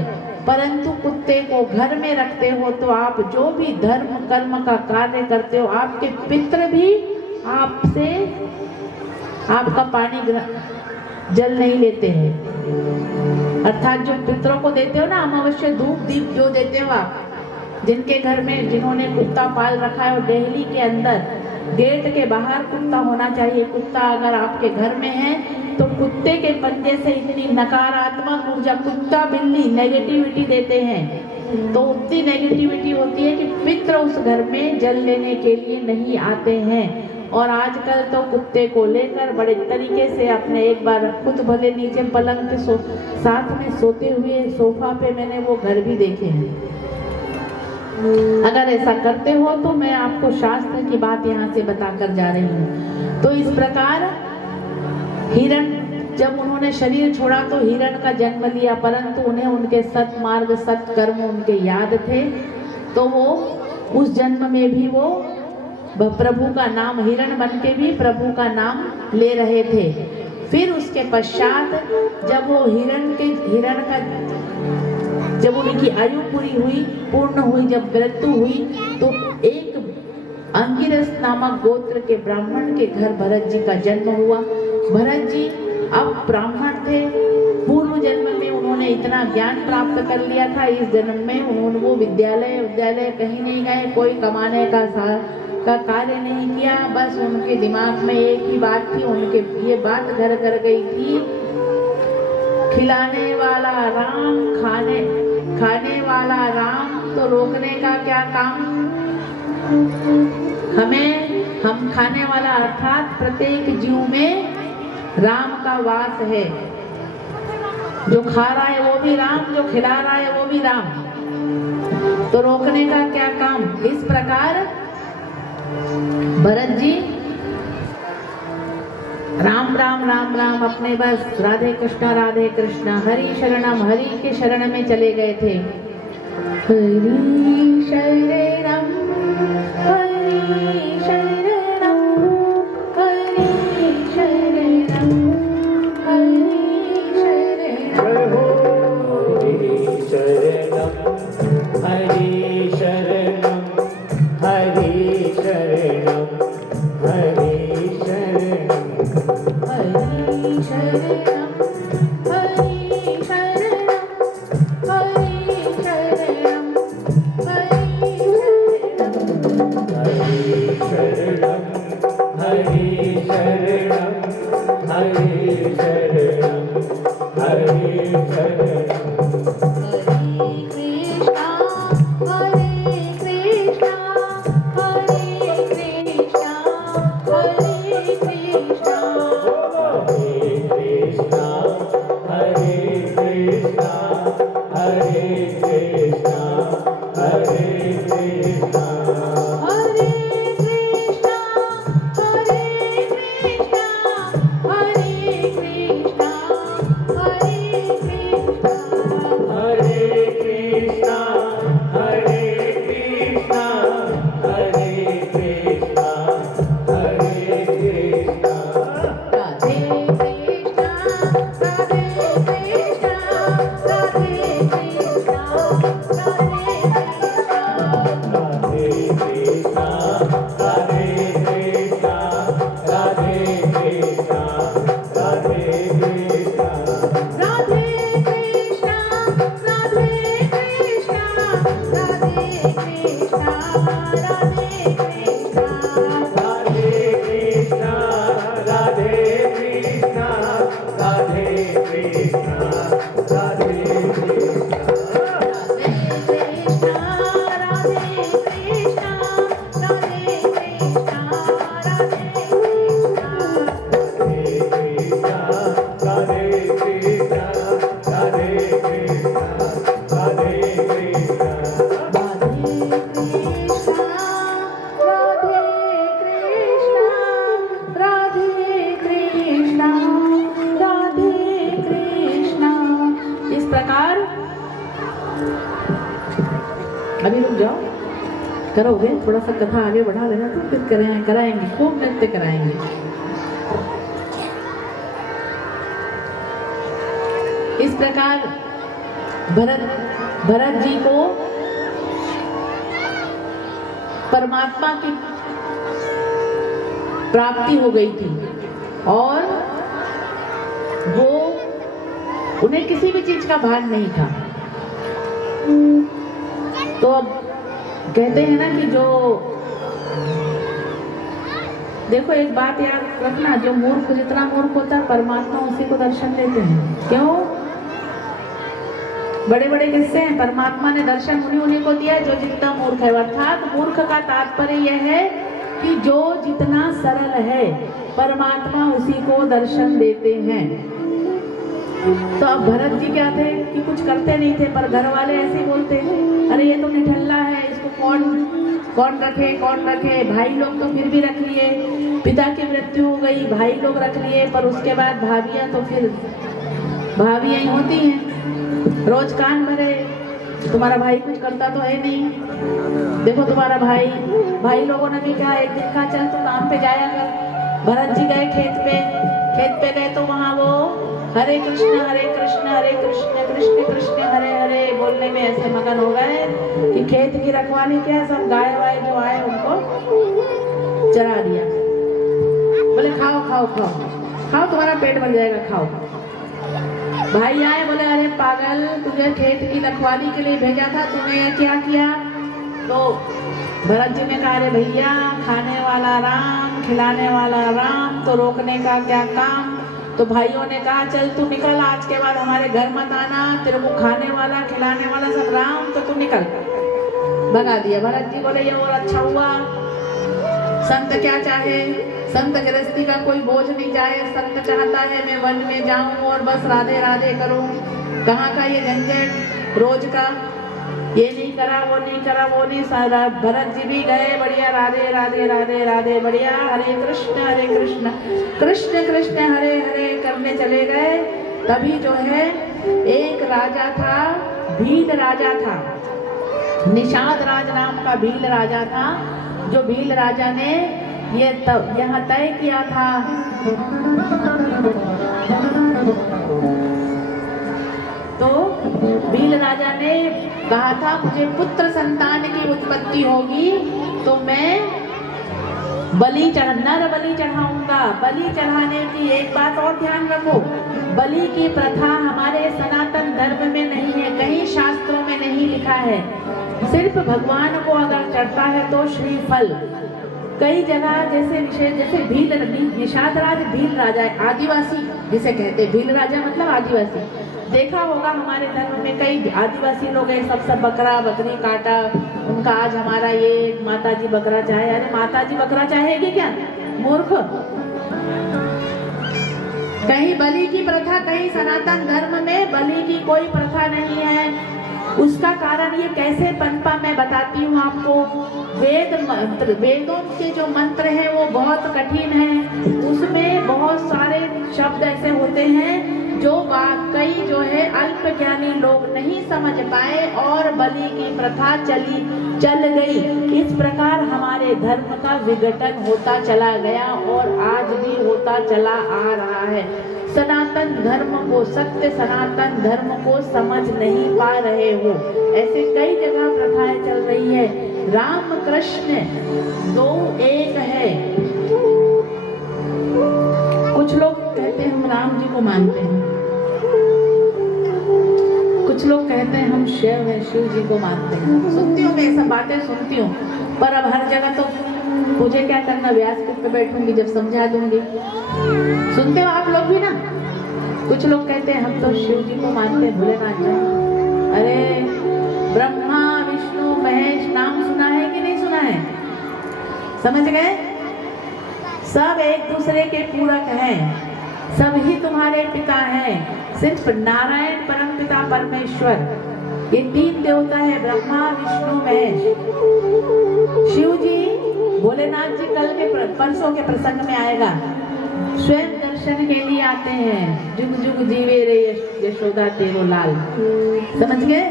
परंतु कुत्ते को घर में रखते हो तो आप जो भी धर्म कर्म का कार्य करते हो, आपके पितृ भी आपसे आपका पानी जल नहीं लेते हैं। अर्थात जो पितरों को देते हो ना, अमावस्या धूप दीप जो देते हो आप, जिनके घर में, जिन्होंने कुत्ता पाल रखा है, और डेहली के अंदर गेट के बाहर कुत्ता होना चाहिए। कुत्ता अगर आपके घर में है तो कुत्ते के पंजे से इतनी नकारात्मक ऊर्जा, कुत्ता बिल्ली नेगेटिविटी देते हैं, तो उतनी नेगेटिविटी होती है कि पितृ उस घर में जल लेने के लिए नहीं आते हैं। और आजकल तो कुत्ते को लेकर बड़े तरीके से अपने, एक बार खुद भले नीचे पलंग पे साथ में सोते हुए सोफा पे मैंने वो घर भी देखे हैं। अगर ऐसा करते हो तो मैं आपको शास्त्र की बात यहाँ से बताकर जा रही हूँ। तो इस प्रकार हिरण, जब उन्होंने शरीर छोड़ा तो हिरण का जन्म लिया, परंतु उन्हें उनके सत्मार्ग सत्कर्म उनके याद थे, तो वो उस जन्म में भी वो प्रभु का नाम, हिरण बन के भी प्रभु का नाम ले रहे थे। फिर उसके पश्चात जब वो हिरण का जब उनकी आयु पूर्ण हुई, जब मृत्यु हुई, तो एक अंगिरस नामक गोत्र के ब्राह्मण के घर भरत जी का जन्म हुआ। भरत जी अब ब्राह्मण थे, पूर्व जन्म में उन्होंने उन्होंने इतना ज्ञान प्राप्त कर लिया था इस जन्म में, उन्होंने वो विद्यालय कहीं नहीं गए, कोई कमाने का कार्य नहीं किया, बस उनके दिमाग में एक ही बात थी, उनके ये बात घर कर गई थी, खिलाने वाला राम, खाने वाला राम, तो रोकने का क्या काम। हम खाने वाला अर्थात प्रत्येक जीव में राम का वास है। जो खा रहा है वो भी राम, जो खिला रहा है वो भी राम, तो रोकने का क्या काम। इस प्रकार भरत जी राम राम राम राम अपने बस राधे कृष्णा हरि शरणम, हरि के शरण में चले गए थे। हरि शरणम हरि शरणम हरि शरणम हरि शरणम हरि शरणम हरि शरणम हरि शरणम हरि शरणम हरि शरणम हरि शरणम हरि शरणम हरि शरणम हरि शरणम हरि शरणम अभी रुक जाओ, करोगे थोड़ा सा कथा आगे बढ़ा लेना तो फिर कराएंगे, खूब नृत्य कराएंगे। इस प्रकार भरत जी को परमात्मा की प्राप्ति हो गई थी और वो उन्हें किसी भी चीज का भान नहीं था। तो अब कहते हैं ना कि जो देखो एक बात याद रखना, जो मूर्ख जितना मूर्ख होता है परमात्मा उसी को दर्शन देते हैं। क्यों? बड़े बड़े किस्से हैं, परमात्मा ने दर्शन उन्हीं को दिया जो जितना मूर्ख है। अर्थात मूर्ख का तात्पर्य यह है कि जो जितना सरल है परमात्मा उसी को दर्शन देते हैं। तो अब भरत जी क्या थे कि कुछ करते नहीं थे, पर घर वाले ऐसे बोलते अरे ये तो निठल्ला है, इसको कौन रखे। भाई लोग तो फिर भी रख लिए, पिता की मृत्यु हो गई, भाई लोग रख लिए, पर उसके बाद भाभियां तो फिर भाभियां ही होती हैं। रोज कान भरे, तुम्हारा भाई कुछ करता तो है नहीं। देखो तुम्हारा भाई लोगों ने भी कहा एक दिन कहा चल तो काम पे जाया कर। भरत जी गए खेत पे गए तो वहाँ वो हरे कृष्ण कृष्ण कृष्ण हरे हरे बोलने में ऐसे मगन हो गए कि खेत की रखवाली क्या, सब गाय वाय जो आए उनको चरा दिया। बोले खाओ तुम्हारा पेट भर जाएगा, खाओ। भाई आए, बोले अरे पागल, तुझे खेत की रखवाली के लिए भेजा था, तूने ये क्या किया? तो भरत जी ने कहा अरे भैया, खाने वाला राम, खिलाने वाला राम, तो रोकने का क्या काम? तो भाइयों ने कहा चल तू निकल, आज के बाद हमारे घर मत आना, तेरे को खाने वाला खिलाने वाला सब राम, तो तू निकल। भगा दिया। भरत जी बोले ये और अच्छा हुआ। संत क्या चाहे, संत गृहस्थी का कोई बोझ नहीं जाए। संत चाहता है मैं वन में जाऊं और बस राधे राधे करूं। कहाँ का ये झंझट रोज का, ये नहीं करा वो नहीं करा वो नहीं सारा। भरत जी भी गए बढ़िया, राधे राधे राधे राधे बढ़िया, हरे कृष्ण कृष्ण कृष्ण हरे हरे करने चले गए। तभी जो है एक राजा था, भील राजा था, निषाद राज नाम का भील राजा था। जो भील राजा ने ये यहाँ तय किया था तो भील राजा ने कहा था मुझे पुत्र संतान की उत्पत्ति होगी तो मैं नर बलि चढ़ाऊंगा। बलि चढ़ाने की एक बात और ध्यान रखो, बलि की प्रथा हमारे सनातन धर्म में नहीं है, कहीं शास्त्रों में नहीं लिखा है। सिर्फ भगवान को अगर चढ़ता है तो श्रीफल। कई जगह जैसे भील निषाद राज भील राजा है, आदिवासी जिसे कहते हैं, भील राजा मतलब आदिवासी। देखा होगा हमारे धर्म में कई आदिवासी लोग हैं, सब बकरा बकरी काटा उनका, आज हमारा ये माता जी बकरा चाहे। अरे माता जी बकरा चाहेगी क्या, मूर्ख। कहीं बलि की प्रथा, कहीं सनातन धर्म में बलि की कोई प्रथा नहीं है। उसका कारण ये कैसे पनपा मैं बताती हूँ आपको। वेदों के जो मंत्र हैं वो बहुत कठिन है, उसमें बहुत सारे शब्द ऐसे होते हैं जो कई जो है अल्प ज्ञानी लोग नहीं समझ पाए और बलि की प्रथा चल गई। इस प्रकार हमारे धर्म का विघटन होता चला गया और आज भी होता चला आ रहा है। सनातन धर्म को, सत्य सनातन धर्म को समझ नहीं पा रहे हो। ऐसे कई जगह प्रथाएं चल रही है। राम कृष्ण दो एक है। कुछ लोग कहते हैं हम राम जी को मानते हैं, कुछ लोग कहते हैं हम शिव है, शिव जी को मानते हैं। सुनती हूँ मैं ये सब बातें सुनती हूँ, पर अब हर जगह तो मुझे क्या करना, व्यासपीठ पे बैठूंगी जब समझा दूंगी। सुनते हो आप लोग भी ना। कुछ लोग कहते हैं हम तो शिव जी को मानते हैं, भोलेनाथ जी। अरे ब्रह्मा विष्णु महेश नाम सुना है कि नहीं सुना है? समझ गए? सब एक दूसरे के पूरक हैं, सब ही तुम्हारे पिता हैं। सिर्फ नारायण परम पिता परमेश्वर, ये तीन देवता है, ब्रह्मा विष्णु महेश। शिव जी, भोलेनाथ जी कल के परसों के प्रसंग में आएगा, स्वयं दर्शन के लिए आते हैं। जुग जुग जीवे रे यशोदा तेरो लाल। समझ गए?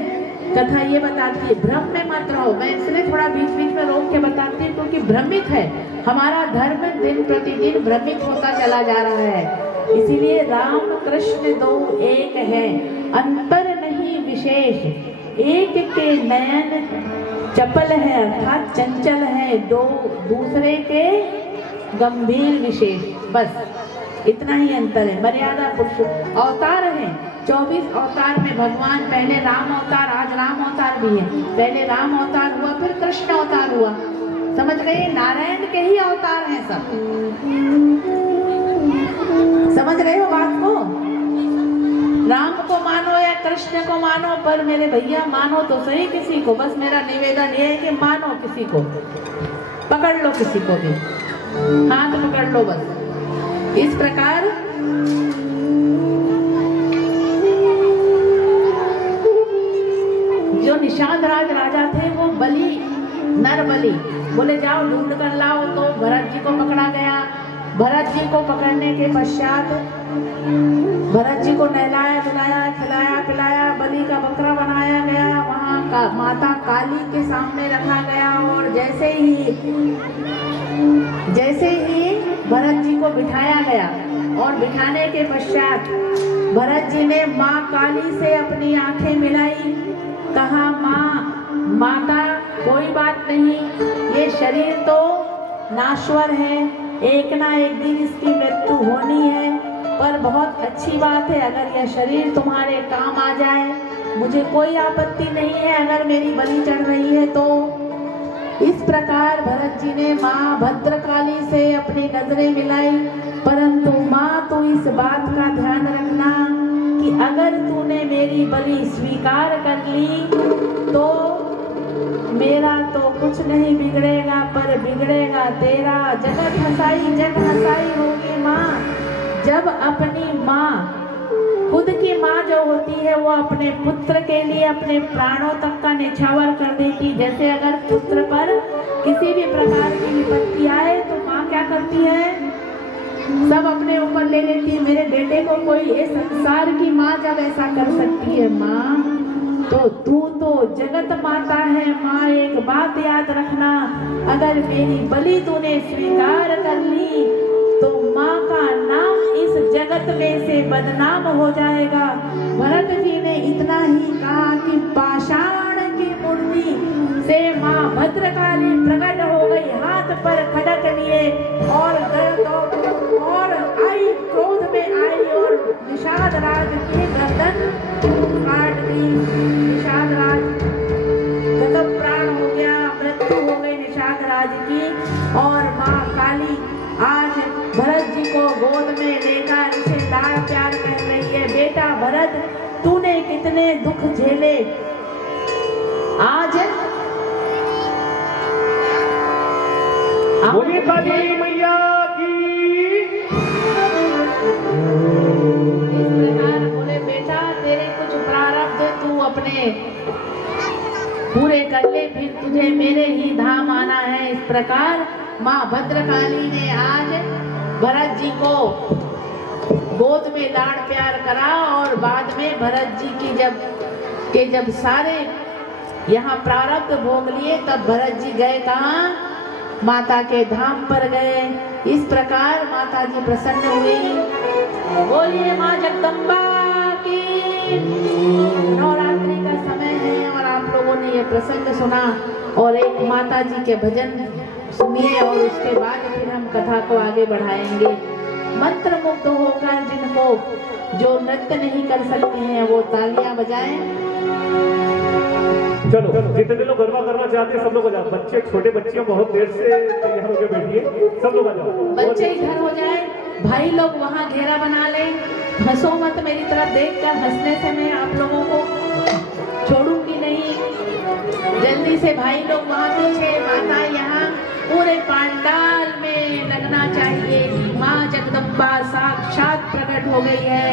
कथा ये बताती है भ्रम में मत रहो। मैं इसलिए थोड़ा बीच बीच में रोक के बताती हूँ क्योंकि भ्रमित है हमारा धर्म, दिन प्रतिदिन भ्रमित होता चला जा रहा है। इसीलिए राम कृष्ण दो एक है, अंतर नहीं विशेष। एक के नयन चपल है अर्थात चंचल है, दो दूसरे के गंभीर विशेष। बस इतना ही अंतर है। मर्यादा पुरुष अवतार है, 24 अवतार में भगवान, पहले राम अवतार, आज राम अवतार भी है। पहले राम अवतार हुआ, फिर कृष्ण अवतार हुआ। समझ गए? नारायण के ही अवतार हैं सब। समझ रहे हो बात को? राम को मानो या कृष्ण को मानो, पर मेरे भैया मानो तो सही किसी को। बस मेरा निवेदन ये है कि मानो किसी को, पकड़ लो किसी को भी, हाथ पकड़ लो बस। इस प्रकार जो निषाद राज राजा थे वो बलि, नर बलि, बोले जाओ ढूंढ कर लाओ। तो भरत जी को पकड़ा गया। भरत जी को पकड़ने के पश्चात भरत जी को नहलाया धुलाया खिलाया पिलाया, बलि का बकरा बनाया गया, वहाँ का माता काली के सामने रखा गया। और जैसे ही भरत जी को बिठाया गया और बिठाने के पश्चात भरत जी ने माँ काली से अपनी आंखें मिलाई, कहा माता कोई बात नहीं, ये शरीर तो नाश्वर है, एक ना एक दिन इसकी मृत्यु होनी है। पर बहुत अच्छी बात है, अगर यह शरीर तुम्हारे काम आ जाए मुझे कोई आपत्ति नहीं है, अगर मेरी बलि चढ़ रही है तो। इस प्रकार भरत जी ने माँ भद्रकाली से अपनी नजरें मिलाई। परंतु माँ तू इस बात का ध्यान रखना कि अगर तूने मेरी बलि स्वीकार कर ली तो मेरा तो कुछ नहीं बिगड़ेगा, पर बिगड़ेगा तेरा। जगत हसाई जग हसाई होगी माँ। जब अपनी माँ, खुद की माँ जो होती है वो अपने पुत्र के लिए अपने प्राणों तक का निछावर कर देती। जैसे अगर पुत्र पर किसी भी प्रकार की विपत्ति आए तो माँ क्या करती है, सब अपने ऊपर ले लेती है। मेरे बेटे को कोई ये संसार की माँ जब ऐसा कर सकती है माँ, तो तू तो जगत माता है माँ। एक बात याद रखना, अगर मेरी बलि तूने स्वीकार कर ली तो माँ का नाम इस जगत में से बदनाम हो जाएगा। भरत जी ने इतना ही कहा कि पाषाण की मूर्ति से माँ भद्रकाली प्रकट हो गई, हाथ पर खड़क लिए और आई, क्रोध में आई और निषाद राज की गर्दन काट दी। निषाद राज गतम प्राण हो गया, मृत्यु हो गई निषाद राज की। और माँ काली आज भरत जी को गोद में लेकर उसे लाड़ प्यार कर रही है, बेटा भरत तूने कितने दुख झेले, आज बोलिए काली मैया की। इस प्रकार बोले बेटा तेरे कुछ प्रारब्ध तू अपने पूरे कर ले, फिर तुझे मेरे ही धाम आना है। इस प्रकार माँ भद्रकाली ने आज भरत जी को गोद में लाड़ प्यार करा। और बाद में भरत जी की जब सारे यहाँ प्रारब्ध भोग लिए तब भरत जी गए कहाँ, माता के धाम पर गए। इस प्रकार माता जी प्रसन्न हुई। बोलिए माँ जगदम्बा की। नवरात्रि का समय है और आप लोगों ने ये प्रसंग सुना और एक माता जी के भजन सुनिए और उसके बाद फिर हम कथा को आगे बढ़ाएंगे। मंत्र मुग्ध होकर जिनको जो नृत्य नहीं कर सकते हैं वो तालियां बजाएं। चलो जितने लोग गरबा करना चाहते हैं सब लोग आ जाओ। बच्चे, छोटे बच्चे बहुत देर से तैयार होकर बैठिए, सब लोग आ जाओ। बच्चे इधर हो जाए, भाई लोग वहाँ घेरा बना लें। हंसो मत, मेरी तरफ देखकर हंसने से मैं आप लोगों को छोड़ूंगी नहीं। जल्दी से भाई लोग वहाँ पीछे, माता यहाँ पूरे पंडाल में लगना चाहिए। माँ जगदम्बा साक्षात प्रकट हो गई है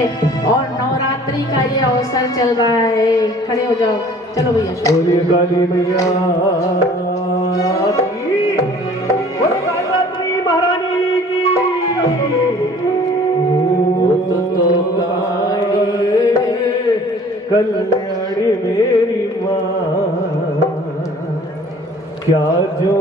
और नवरात्रि का ये अवसर चल रहा है। खड़े हो जाओ, चलो भैया। बोलिए काली मैया की, बोलिए काली महारानी की। तो कल्याणी मेरी माँ, क्या जो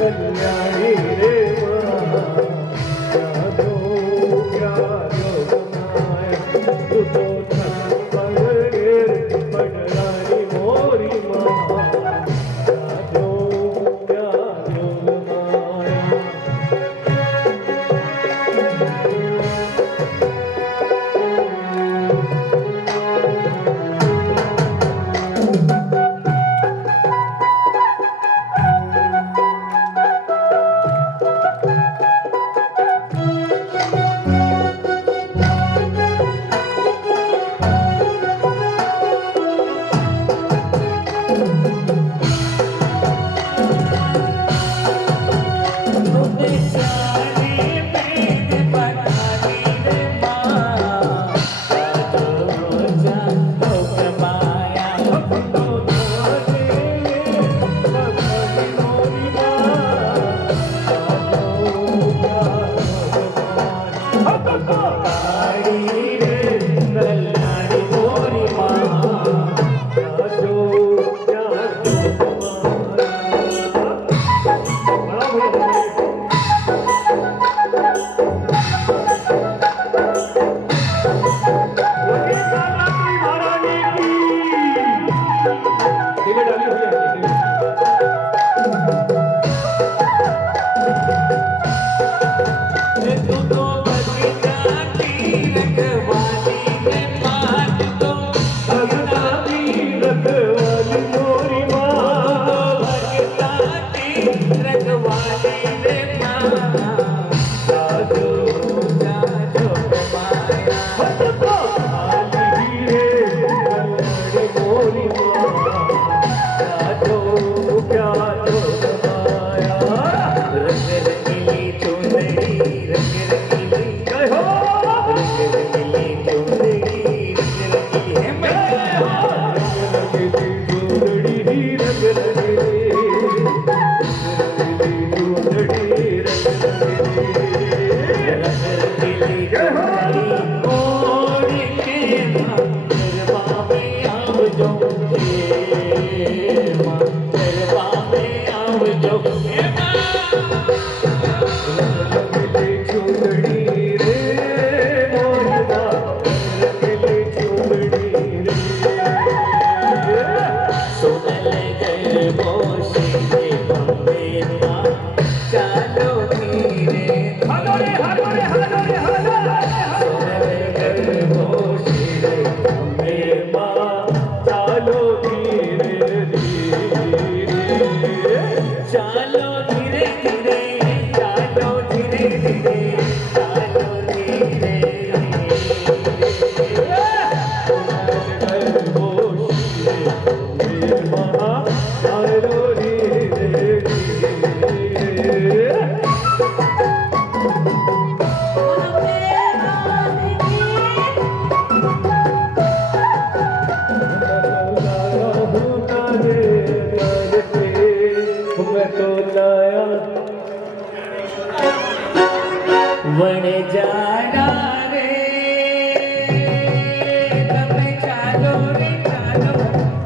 कल्याणी रे माँ, क्या जो वण जाना रे तमे चालो रे चालो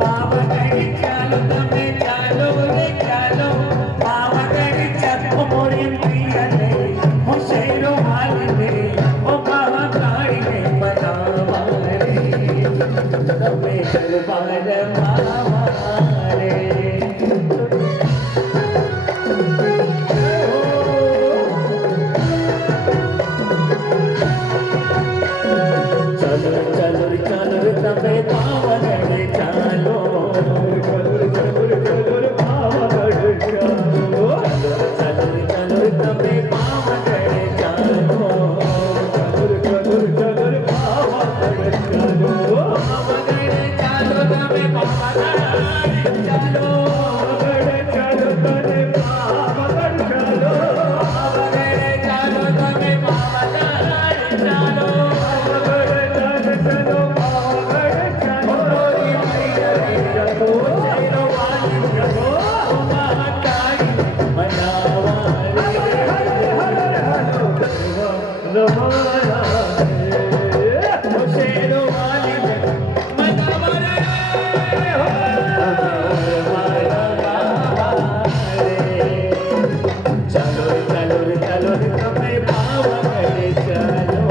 पावगढ़ चालो तमे चालो रे चालो पावगढ़ चालो मोरे प्रिया ने हो शेरो हाल ने ओ महाकाली ने बनावा रे तमे दरबार मावा रे तमे पावगढ़ चालो चलो तमे पावगढ़ चालो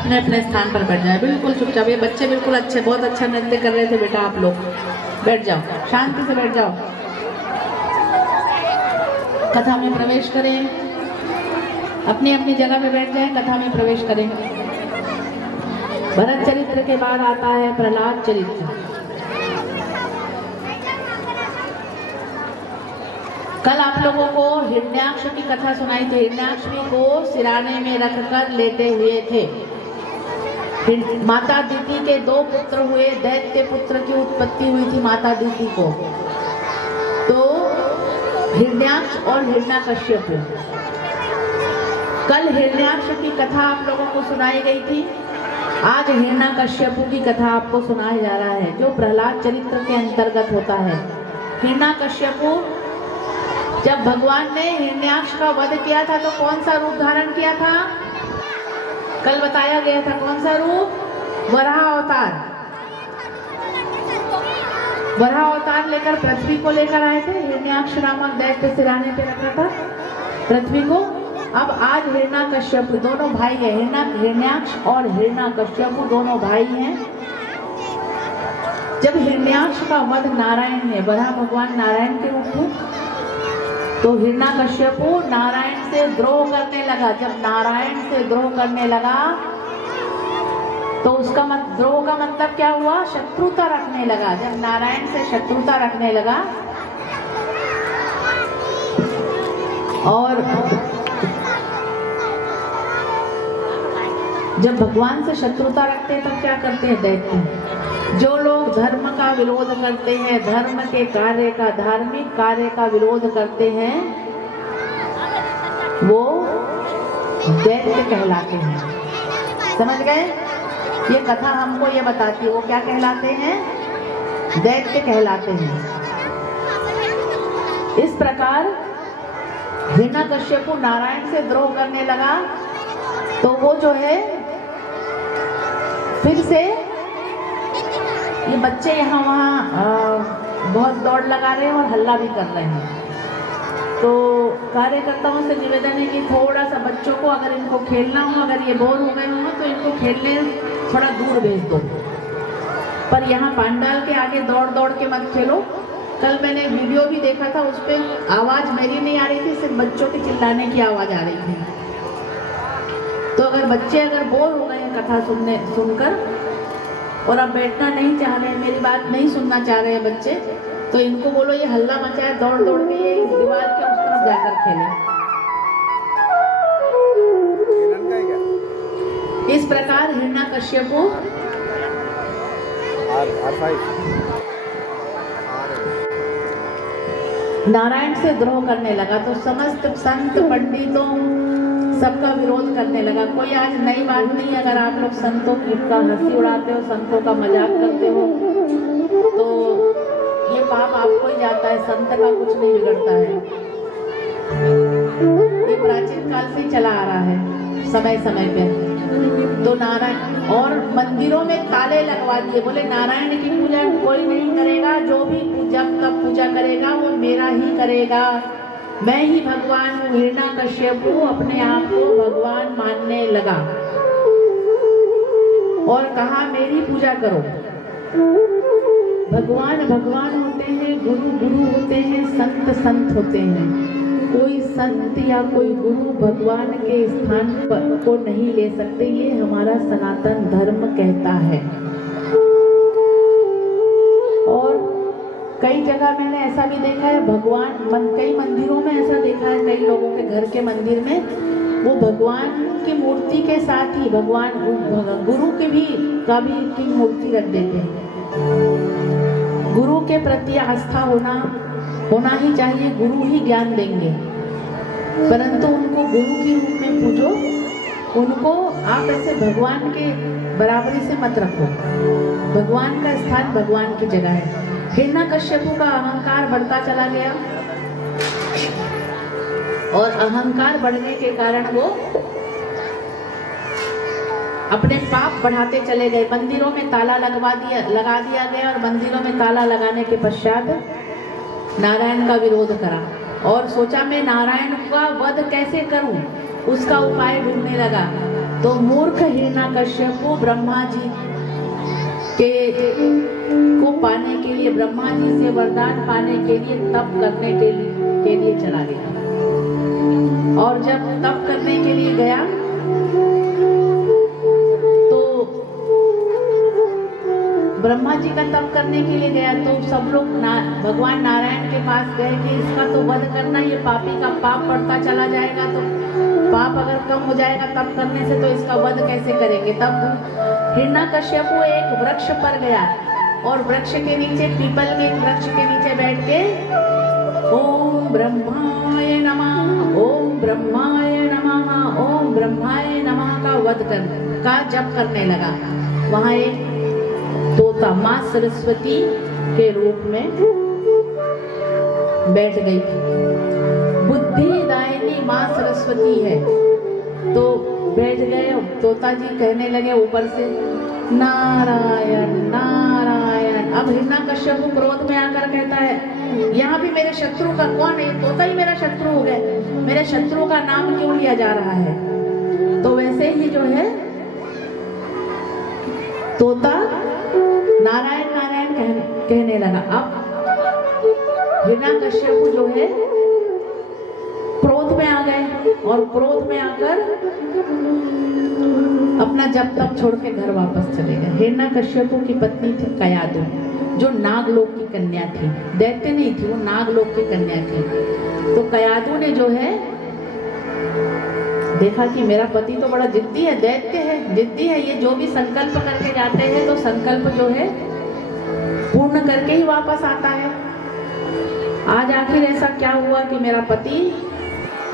अपने अपने स्थान पर बैठ जाए, बिल्कुल चुपचाप। ये बच्चे बिल्कुल अच्छे, बहुत अच्छा नृत्य कर रहे थे बेटा। आप लोग बैठ जाओ, शांति से बैठ जाओ। कथा में प्रवेश करें, अपनी अपनी जगह पे बैठ जाएं, कथा में प्रवेश करें। भरत चरित्र के बाद आता है प्रहलाद चरित्र। कल आप लोगों को हिरण्याक्ष की कथा सुनाई थी। हिरण्याक्ष को सिराने में रखकर लेटे हुए थे। माता दीति के 2 पुत्र हुए। दैत्य पुत्र की उत्पत्ति हुई थी माता दीति को, तो हिरण्याक्ष और हिरण्याकश्यप। कल हिरण्याक्ष की कथा आप लोगों को सुनाई गई थी। आज हिरण्याकश्यप की कथा आपको सुनाया जा रहा है, जो प्रहलाद चरित्र के अंतर्गत होता है। हिरण्याकश्यप, जब भगवान ने हिरण्याक्ष का वध किया था तो कौन सा रूप धारण किया था? कल बताया गया था। कौन सा रूप? वराह अवतार। वराह अवतार लेकर पृथ्वी को लेकर आए थे। हिरण्याक्ष नामक दैत्य सिराने पे रखा था पृथ्वी को। अब आज हिरण्याकश्यप, दोनों भाई हैं। हिरण्याक्ष और हिरण्याकश्यप दोनों भाई हैं। जब हिरण्याक्ष का वध नारायण ने, वराह भगवान नारायण के रूप में, तो हिरण्याकश्यप नारायण से द्रोह करने लगा। जब नारायण से द्रोह करने लगा तो उसका द्रोह का मतलब क्या हुआ? शत्रुता रखने लगा। जब नारायण से शत्रुता रखने लगा, और जब भगवान से शत्रुता रखते हैं तब क्या करते हैं दैत्य? जो लोग धर्म का विरोध करते हैं, धर्म के कार्य का, धार्मिक कार्य का विरोध करते हैं, वो दैत्य कहलाते हैं। समझ गए? ये कथा हमको ये बताती है, वो क्या कहलाते हैं? दैत्य कहलाते हैं। इस प्रकार हिरण्याकश्यप नारायण से द्रोह करने लगा, तो वो जो है फिर से, ये बच्चे यहाँ वहाँ बहुत दौड़ लगा रहे हैं और हल्ला भी कर रहे हैं। तो कार्यकर्ताओं से निवेदन है कि थोड़ा सा बच्चों को, अगर इनको खेलना हो, अगर ये बोर हो गए हो तो इनको खेलने थोड़ा दूर भेज दो। पर यहाँ पंडाल के आगे दौड़ दौड़ के मत खेलो। कल मैंने वीडियो भी देखा था, उस पर आवाज़ मेरी नहीं आ रही थी, सिर्फ बच्चों के चिल्लाने की आवाज़ आ रही थी। तो अगर बच्चे बोर हो गए हैं कथा सुनकर और अब बैठना नहीं चाह रहे हैं, मेरी बात नहीं सुनना चाह रहे हैं बच्चे, तो इनको बोलो ये हल्ला मचाए, दौड़ दौड़ के ये दीवार के उस तरफ जाकर खेलें। इस प्रकार हिरण्याकश्यप नारायण से द्रोह करने लगा, तो समस्त संत पंडितों सबका विरोध करने लगा। कोई आज नई बात नहीं, अगर आप लोग संतों की का हंसी उड़ाते हो, संतों का मजाक करते हो, तो ये पाप आपको ही जाता है, संत का कुछ नहीं बिगड़ता है। ये प्राचीन काल से चला आ रहा है, समय समय पे। तो नारायण, और मंदिरों में ताले लगवा दिए, बोले नारायण की पूजा कोई नहीं करेगा, जो भी जब तब पूजा करेगा वो मेरा ही करेगा, मैं ही भगवान हूँ। हिरण्याकश्यप अपने आप को भगवान मानने लगा और कहा मेरी पूजा करो। भगवान भगवान होते हैं, गुरु गुरु होते हैं, संत संत होते हैं। कोई संत या कोई गुरु भगवान के स्थान पर को नहीं ले सकते, ये हमारा सनातन धर्म कहता है। और कई जगह मैंने ऐसा भी देखा है, कई मंदिरों में ऐसा देखा है, कई लोगों के घर के मंदिर में वो भगवान की मूर्ति के साथ ही भगवान गुरु की मूर्ति रख देते हैं। गुरु के प्रति आस्था होना ही चाहिए, गुरु ही ज्ञान देंगे, परंतु उनको गुरु के रूप में पूजो, उनको आप ऐसे भगवान के बराबरी से मत रखो। भगवान का स्थान भगवान की जगह है। हिरण्याकश्यप का अहंकार बढ़ता चला गया और अहंकार बढ़ने के कारण वो अपने पाप बढ़ाते चले गए। मंदिरों में ताला लगा दिया गया और मंदिरों में ताला लगाने के पश्चात नारायण का विरोध करा और सोचा मैं नारायण का वध कैसे करूं, उसका उपाय ढूंढने लगा। तो मूर्ख हिरण्यकश्यप ब्रह्मा जी के को पाने के लिए, ब्रह्मा जी से वरदान पाने के लिए तप करने के लिए चला गया। और जब तप करने के लिए गया तो ब्रह्मा जी का तप करने के लिए गया तो सब लोग भगवान नारायण के पास गए कि इसका तो वध करना, ये पापी का पाप बढ़ता चला जाएगा, तो पाप अगर कम हो जाएगा तप करने से, तो इसका वध कैसे करेंगे। तब हिरण्यकश्यप एक वृक्ष पर गया और वृक्ष के नीचे, पीपल के वृक्ष के नीचे बैठ के ओम ब्रह्माय नमः, ओम ब्रह्माय नमः, ओम ब्रह्माय नमः का वध का जप करने लगा। वहां एक तोता माँ सरस्वती के रूप में बैठ गई थी। बुद्धिदायिनी माँ सरस्वती है, तो बैठ गए। तोता जी कहने लगे ऊपर से नारायण नारायण। अब हिरण्यकश्यप क्रोध में आकर कहता है यहाँ भी मेरे शत्रु का कौन है, तोता ही मेरा शत्रु हो गया, मेरे शत्रु का नाम क्यों लिया जा रहा है। तो वैसे ही जो है तोता नारायण नारायण कहने लगा। अब हिरण्यकश्यप जो है क्रोध में आ गए और क्रोध में आकर अपना जप तप छोड़ के घर वापस चले गए। हिरण्यकश्यप की पत्नी थी कयादु, जो नागलोक की कन्या थी, दैत्य नहीं थी, वो नागलोक की कन्या थी। तो कयादु ने जो है देखा कि मेरा पति तो बड़ा जिद्दी है, दैत्य है, जिद्दी है, ये जो भी संकल्प करके जाते हैं तो संकल्प जो है पूर्ण करके ही वापस आता है। आज आखिर ऐसा क्या हुआ कि मेरा पति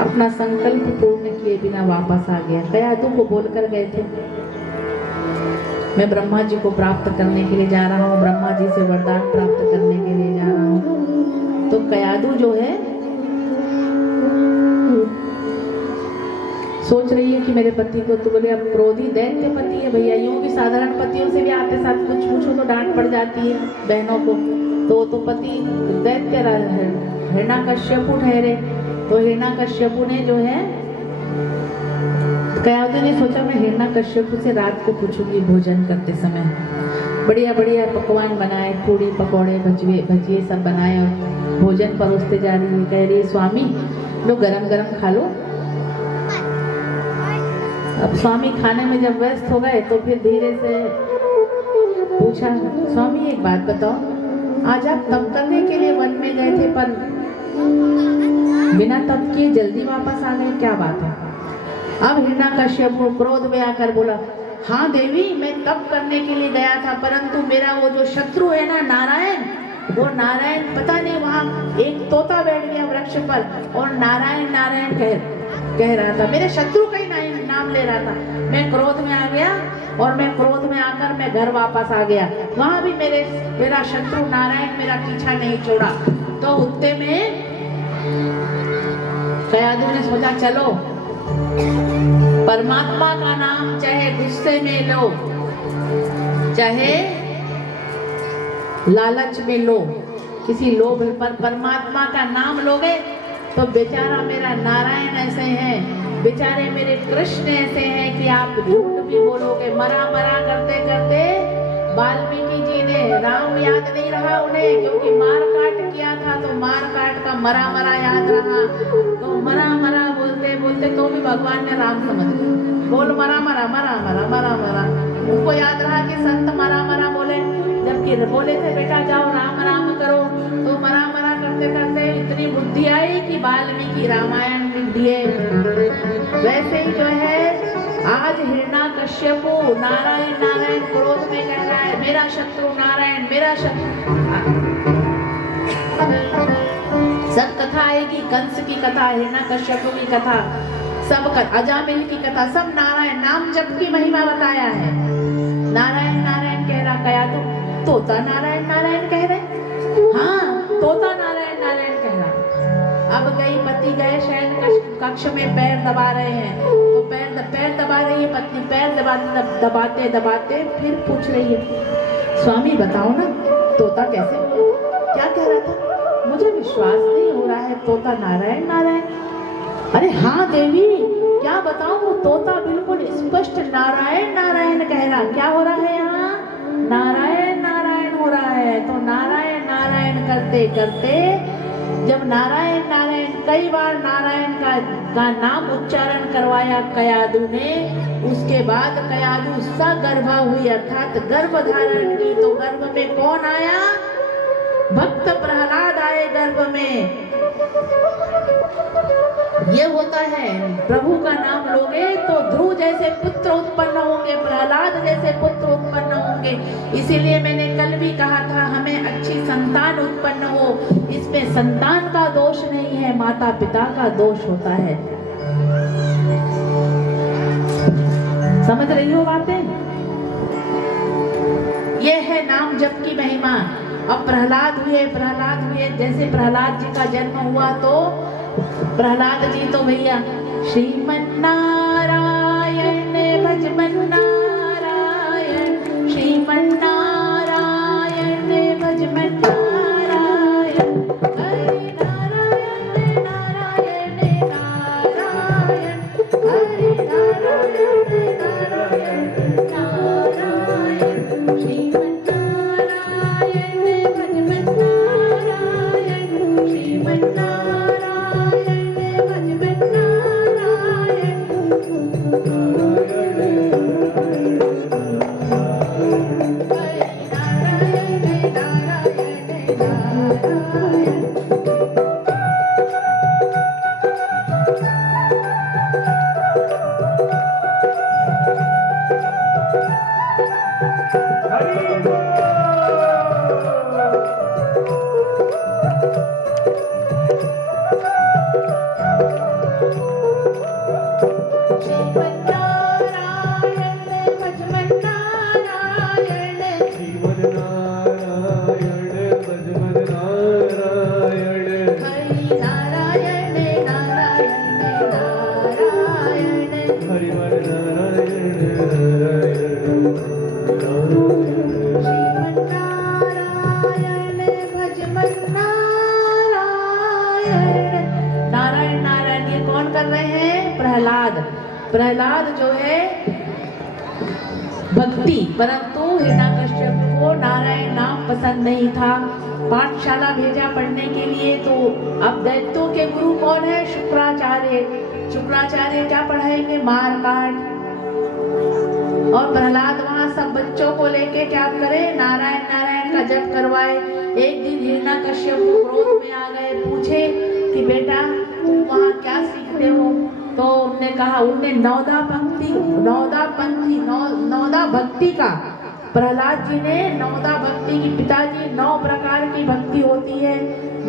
अपना संकल्प पूर्ण किए बिना वापस आ गया। कयादु को बोलकर गए थे मैं ब्रह्मा जी को प्राप्त करने के लिए जा रहा हूँ, ब्रह्मा जी से वरदान प्राप्त करने के लिए जा रहा हूँ। तो कयादु जो है सोच रही है कि मेरे पति को, तो बोले अब क्रोधी दैत्य पति है भैया, यूं भी साधारण पतियों से भी आते साथ कुछ पूछो तो डांट पड़ जाती है बहनों को, तो पति दैत्य हिरण्यकश्यप ठहरे। तो हिरण्यकश्यप ने जो है, कयादु ने सोचा मैं हिरण्यकश्यप से रात को पूछूंगी भोजन करते समय। बढ़िया बढ़िया पकवान बनाए, पूड़ी पकौड़े भजिए सब बनाए और भोजन परोसते जा रही है। कह रही है स्वामी लो गरम गरम खा लो। अब स्वामी खाने में जब व्यस्त हो गए तो फिर धीरे से पूछा स्वामी एक बात बताओ, आज आप तप करने के लिए वन में गए थे पर बिना तप किए जल्दी वापस आ गए, क्या बात है। अब हिरण्यकश्यप क्रोध में आकर बोला हाँ देवी मैं तप करने के लिए गया था, परंतु मेरा वो जो शत्रु है ना नारायण, वो नारायण पता नहीं वहां एक तोता बैठ गया वृक्ष पर और नारायण नारायण कह रहा था, मेरे शत्रु का ही नाम ले रहा था। मैं क्रोध में आ गया और मैं क्रोध में आकर मैं घर वापस आ गया, वहां भी मेरा शत्रु नारायण मेरा पीछा नहीं छोड़ा। तो उत्ते में कयादु ने सोचा चलो परमात्मा का नाम चाहे गुस्से में लो चाहे लालच में लो, किसी लोभ पर परमात्मा का नाम लोगे तो बेचारा मेरा नारायण ऐसे हैं, बेचारे मेरे कृष्ण ऐसे हैं कि आप झूठ भी बोलोगे। मरा करते करते वाल्मीकि जी ने, राम याद नहीं रहा उन्हें क्योंकि मार काट किया था, तो मार काट का मरा याद रहा, तो मरा बोलते बोलते तो भी भगवान ने राम समझ लिया। बोल मरा उनको याद रहा कि संत मरा बोले, जबकि बोले थे बेटा जाओ राम करो, तो मरा करते करते इतनी बुद्धि आई कि वाल्मीकि रामायण लिख दिए। वैसे ही जो है आज हिरण्यकश्यप नारायण नारायण क्रोध में कह रहा है मेरा शत्रु नारायण, मेरा शत्रु। सब कथा आएगी, कंस की कथा, हिरण्यकश्यप की कथा, सब अजामिल की कथा, सब नारायण नाम जप की महिमा बताया है। नारायण नारायण कह रहा कयादु, तोता नारायण नारायण कह रहे, हाँ तोता नारायण नारायण कह रहा। अब गई पति गए शयन कक्ष में पैर दबा रहे हैं, तो पैर दबा रही है पत्नी, पैर दबाते फिर पूछ रही है स्वामी बताओ ना तोता कैसे क्या कह रहा था, मुझे विश्वास नहीं हो रहा है तोता नारायण नारायण। अरे हाँ देवी क्या बताऊं, वो तोता बिल्कुल स्पष्ट नारायण नारायण कह रहा। क्या हो रहा है यहाँ? नारायण नारायण हो रहा है। तो नारायण नारायण करते करते जब नारायण नारायण कई बार नारायण का नाम उच्चारण करवाया कयादु ने, उसके बाद कयादु सगर्भा हुई अर्थात गर्भ धारण की। तो गर्भ में कौन आया? भक्त प्रहलाद आए गर्भ में। ये होता है, प्रभु का नाम लोगे तो ध्रुव जैसे पुत्र उत्पन्न होंगे, प्रहलाद जैसे पुत्र उत्पन्न होंगे। इसीलिए मैंने कल भी कहा था हमें अच्छी संतान उत्पन्न हो। इसमें संतान का दोष नहीं है, माता पिता का दोष होता है। समझ रही हो बातें? ये है नाम जप की महिमा। अब प्रहलाद हुए, जैसे प्रहलाद जी का जन्म हुआ तो प्रहलाद जी तो भैया श्रीमन नारायण भजमन नारायण, श्रीमन नारायण भजमन नारायण, हरि नारायण नारायण नारायण, हरि नारायण नारायण नारायण, श्रीमन नारायण भजमन नारायण, श्रीमन नारायण प्रहलाद जो है भक्ति, परंतु हिरण्यकश्यप को नारायण नाम पसंद नहीं था। पाठशाला भेजा पढ़ने के लिए, तो अब दैत्यों के गुरु कौन है? शुक्राचार्य। शुक्राचार्य क्या पढ़ाएंगे? मार काट। और प्रहलाद वहां सब बच्चों को लेके क्या करे? नारायण नारायण का जप करवाए। एक दिन हिरण्यकश्यप क्रोध में आ गए, पूछे कि बेटा तुम वहां क्या सीखते हो? तो उन्होंने कहा, उनने नौदा भक्ति का, प्रहलाद जी ने नौदा भक्ति की, पिताजी 9 प्रकार की भक्ति होती है,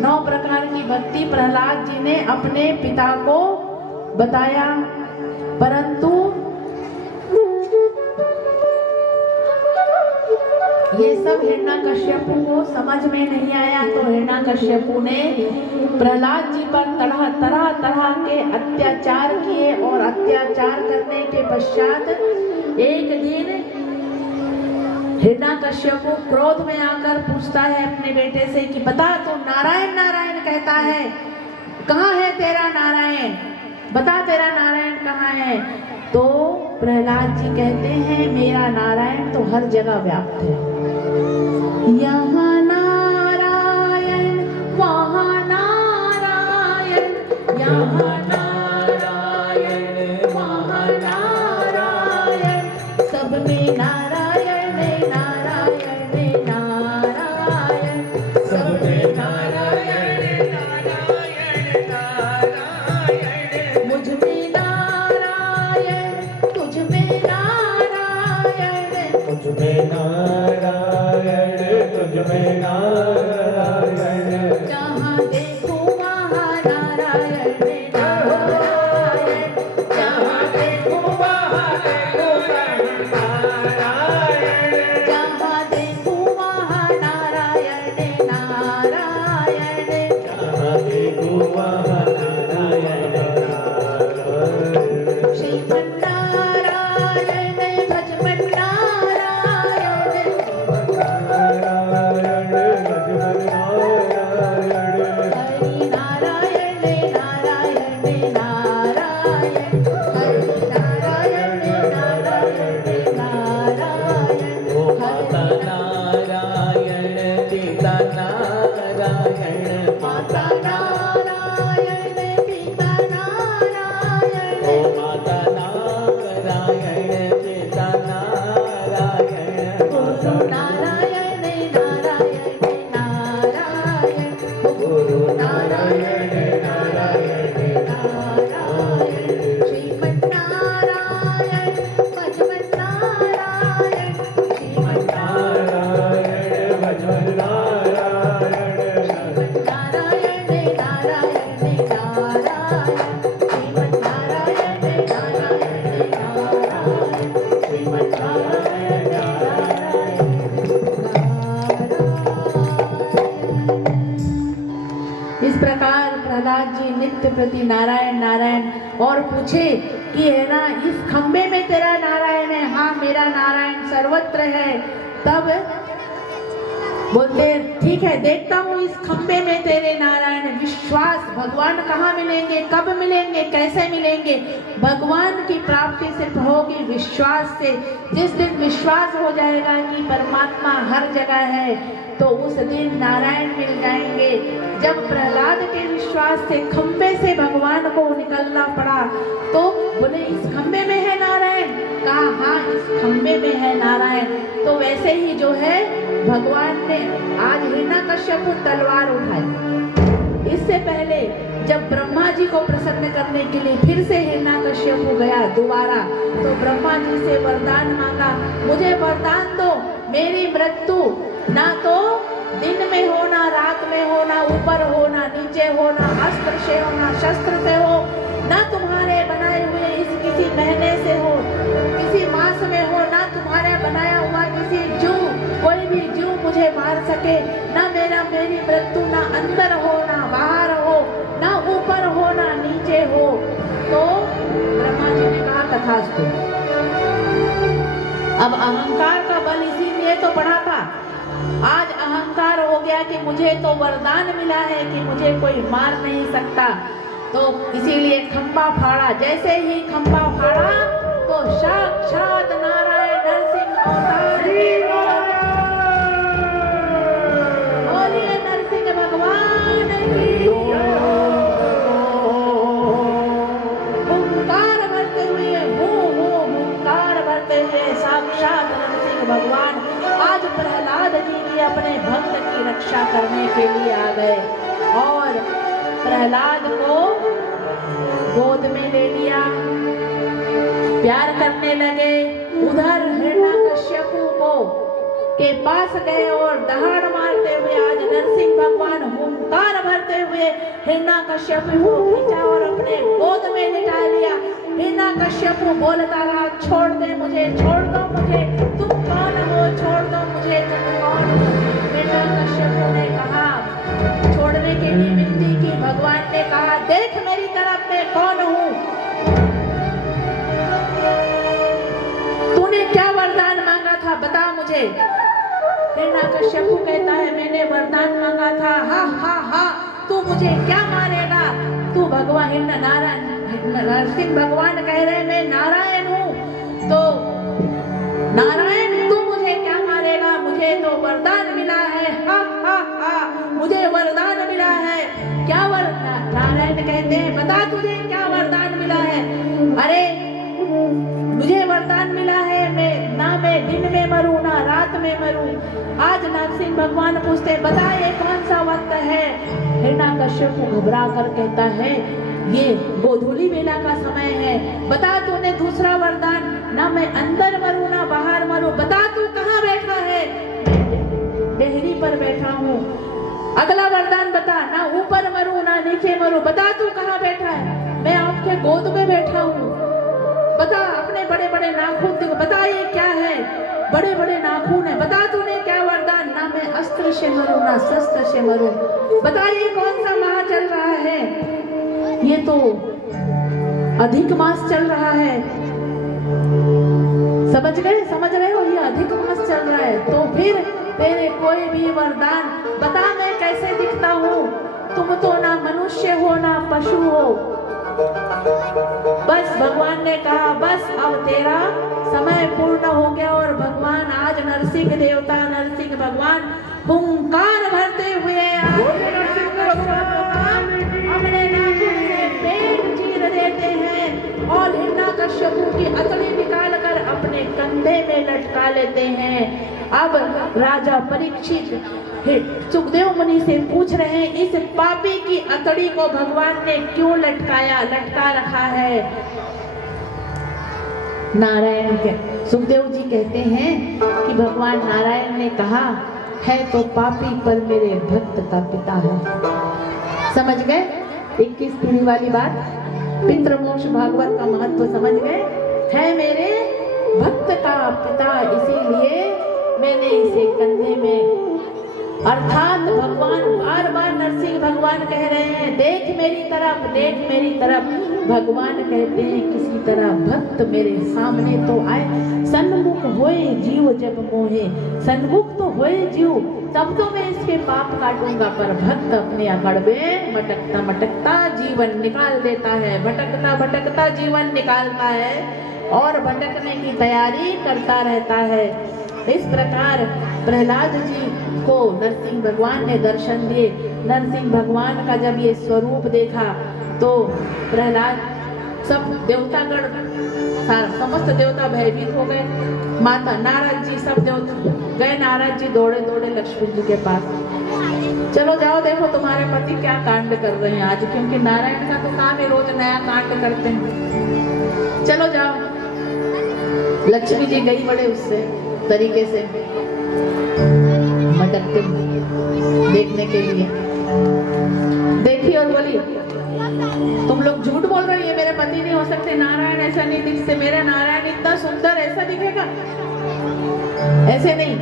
9 प्रकार की भक्ति प्रहलाद जी ने अपने पिता को बताया। परंतु ये सब हिरण्यकश्यप को समझ में नहीं आया। तो हिरण्यकश्यप ने प्रहलाद जी पर तरह के अत्याचार किए, और अत्याचार करने के पश्चात एक दिन हिरण्यकश्यप क्रोध में आकर पूछता है अपने बेटे से कि बता, तू नारायण नारायण कहता है, कहाँ है तेरा नारायण? बता तेरा नारायण कहाँ है? तो प्रहलाद जी कहते हैं, मेरा नारायण तो हर जगह व्याप्त है। यहाँ नारायण, वहाँ नारायण, यहाँ नारायण, वहाँ नारायण, सब में नारायण नारायण नारायण, सब में नारायण नारायण नारायण, मुझ में नारायण, तुझ में नारायण, तुझ में नारायण, तुझ में नारायण, जहाँ देखो वहाँ नारायण नारायण, जहाँ देखो वहाँ नारायण, जहाँ देखो वहाँ नारायण नारायण, जहाँ देखो वहाँ नारायण नारायण, श्रीमन नारायण भजमन नारायण, हरि नारायण नारायण नारायण, हरि प्रहलाद जी नित्य प्रति नारायण नारायण और पूछे कि है ना इस खंबे में तेरा नारायण है? हाँ मेरा नारायण सर्वत्र है। तब बोलते ठीक है देखता हूँ इस खंबे में तेरे नारायण। विश्वास, भगवान कहाँ मिलेंगे, कब मिलेंगे, कैसे मिलेंगे? भगवान की प्राप्ति सिर्फ होगी विश्वास से। जिस दिन विश्वास हो जाएगा कि परमात्मा हर जगह है तो उस दिन नारायण मिल जाएंगे। जब प्रहलाद के विश्वास से खंबे से भगवान को निकलना पड़ा तो बोले इस खंबे में है नारायण? कहा हाँ इस खंबे में है नारायण। तो वैसे ही जो है भगवान ने आज हिरण्यकश्यप तलवार उठाई। इससे पहले जब ब्रह्मा जी को प्रसन्न करने के लिए फिर से हिरण्यकश्यप गया दोबारा तो ब्रह्मा जी से वरदान मांगा, मुझे वरदान दो मेरी मृत्यु ना तो दिन में हो ना रात में हो ना ऊपर हो ना नीचे हो ना अस्त्र से हो ना शस्त्र से हो ना तुम्हारे बनाए हुए इस किसी महीने से हो किसी मास में हो ना तुम्हारे बनाया हुआ किसी जीव कोई भी जीव मुझे मार सके ना मेरी मृत्यु ना अंदर हो ना बाहर हो ना ऊपर हो ना नीचे हो। तो ब्रह्मा जी ने कहा तथास्तु। अब अहंकार का बल इसीलिए तो बढ़ा था। आज अहंकार हो गया कि मुझे तो वरदान मिला है कि मुझे कोई मार नहीं सकता, तो इसीलिए खंबा फाड़ा। जैसे ही खंबा फाड़ा तो साक्षात नारायण नरसिंह अवतार बोलिए नरसिंह भगवान की। हुंकार भरते हुए हुंकार भरते हुए साक्षात नरसिंह भगवान आज प्रहलाद जी भी अपने भक्त की रक्षा करने के लिए आ गए और प्रहलाद को गोद में ले लिया, प्यार करने लगे। उधर हिरण्यकश्यप को के पास गए और दहाड़ मारते हुए आज नरसिंह भगवान हुंकार भरते हुए हिरण्यकश्यप को खींचा और अपने गोद में लिटा लिया। हिरण्यकश्यप बोलता रहा छोड़ दे मुझे, छोड़ दो मुझे, तुम कौन हो, छोड़ दो मुझे, तुम कौन हो। हिरण्यकश्यप ने कहा छोड़ने के लिए विनती की। भगवान ने कहा देख मेरी तरफ मैं कौन हूँ, तूने क्या वरदान मांगा था बता मुझे। हिरण्यकश्यप कहता है मैंने वरदान मांगा था, हा हा हा तू मुझे क्या मारेगा, तू भगवान नारायण नरसिंह भगवान कह रहे मैं नारायण हूँ तो नारायण तू मुझे क्या मारेगा, मुझे तो वरदान मिला है, हा हा हा मुझे वरदान मिला है। क्या वरदान? नारायण कहते हैं बता तुझे क्या वरदान मिला है। अरे मुझे वरदान मिला है मैं दिन में मरूं ना रात में मरूं। आज नरसिंह भगवान पूछते बता ये कौन सा वक्त है। हिरण्यकश्यप घबरा कर कहता है ये गोधूली बेला का समय है, बता तूने दूसरा वरदान, ना मैं अंदर मरूं ना बाहर मरूं, बता तू कहाँ बैठा है। डेहरी पर बैठा हूँ। अगला वरदान बता, ना ऊपर मरूं ना नीचे मरूं, बता तू कहाँ बैठा है। मैं आपके गोद में बैठा हूँ, बता अपने बड़े बड़े नाखून देखो, बता ये क्या है, बड़े बड़े नाखून है, बता तूने क्या वरदान, ना मैं अस्त्र से मरूं ना शस्त्र से मरूं, बता ये कौन सा माह चल रहा है। ये तो अधिक मास चल रहा है, समझ रहे हो, ये अधिक मास चल रहा है। तो फिर तेरे कोई भी वरदान बता मैं कैसे दिखता हूँ, तुम तो ना मनुष्य हो ना पशु हो। बस भगवान ने कहा बस अब तेरा समय पूर्ण हो गया और भगवान आज नरसिंह देवता नरसिंह भगवान हुंकार भरते हुए अपने नाखून से पेट चीर देते हैं और हिरण्यकश्यप की अतड़ी निकाल कर अपने कंधे में लटका लेते हैं। अब राजा परीक्षित सुखदेव मुनि से पूछ रहे हैं इस पापी की अतड़ी को भगवान ने क्यों लटका रखा है। नारायण के सुखदेव जी कहते हैं कि भगवान नारायण ने कहा है तो पापी पर मेरे भक्त का पिता है। समझ गए 21 पीढ़ी वाली बात, पितृमोक्ष भागवत का महत्व समझ गए। है मेरे भक्त का पिता, इसीलिए मैंने इसे कंधे में अर्थात भगवान बार बार नरसिंह भगवान कह रहे हैं, देख मेरी तरफ, देख मेरी तरफ। भगवान कहते हैं किसी तरह भक्त मेरे सामने तो आए। सन्मुख होए जीव जब मोहे, सन्मुख तो होए जीव तब तो मैं इसके पाप काटूंगा, पर भक्त अपने अकड़ में मटकता मटकता जीवन निकाल देता है, भटकता भटकता जीवन निकालता है और भटकने की तैयारी करता रहता है। इस प्रकार प्रहलाद जी को नरसिंह भगवान ने दर्शन दिए। नरसिंह भगवान का जब ये स्वरूप देखा तो प्रहलाद, सब देवतागण, समस्त देवता भयभीत हो गए। माता नारद जी, सब देवता गए। नारद जी दौड़े दौड़े लक्ष्मी जी के पास, चलो जाओ देखो तुम्हारे पति क्या कांड कर रहे हैं आज, क्योंकि नारायण का तो काम है रोज नया कांड करते हैं, चलो जाओ। लक्ष्मी जी गई बड़े उससे तरीके से मटकते देखने के लिए, देखी और बोली तुम लोग झूठ बोल रही है, मेरे पति नहीं हो सकते, नारायण ऐसा नहीं दिखते, मेरा नारायण इतना सुंदर ऐसा दिखेगा, ऐसे नहीं।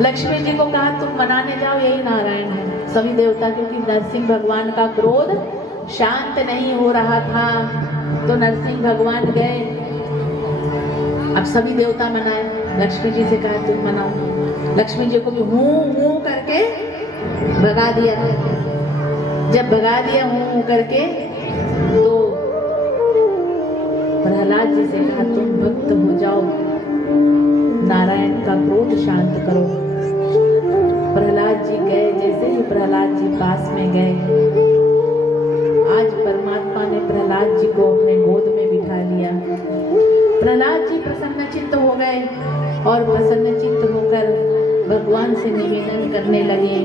लक्ष्मी जी को कहा तुम मनाने जाओ, यही नारायण है। सभी देवता, क्योंकि नरसिंह भगवान का क्रोध शांत नहीं हो रहा था, तो नरसिंह भगवान गए। अब सभी देवता मनाए, लक्ष्मी जी से कहा तुम मनाओ। लक्ष्मी जी को भी हूं करके भगा दिया। जब भगा दिया हूं करके, तो प्रहलाद जी से कहा तुम भक्त हो जाओ, नारायण का क्रोध शांत करो। प्रहलाद जी गए। जैसे ही प्रहलाद जी पास में गए, आज परमात्मा ने प्रहलाद जी को अपने गोद में बिठा लिया। प्रहलाद जी प्रसन्नचित्त हो गए और प्रसन्नचित्त होकर भगवान से निवेदन करने लगे,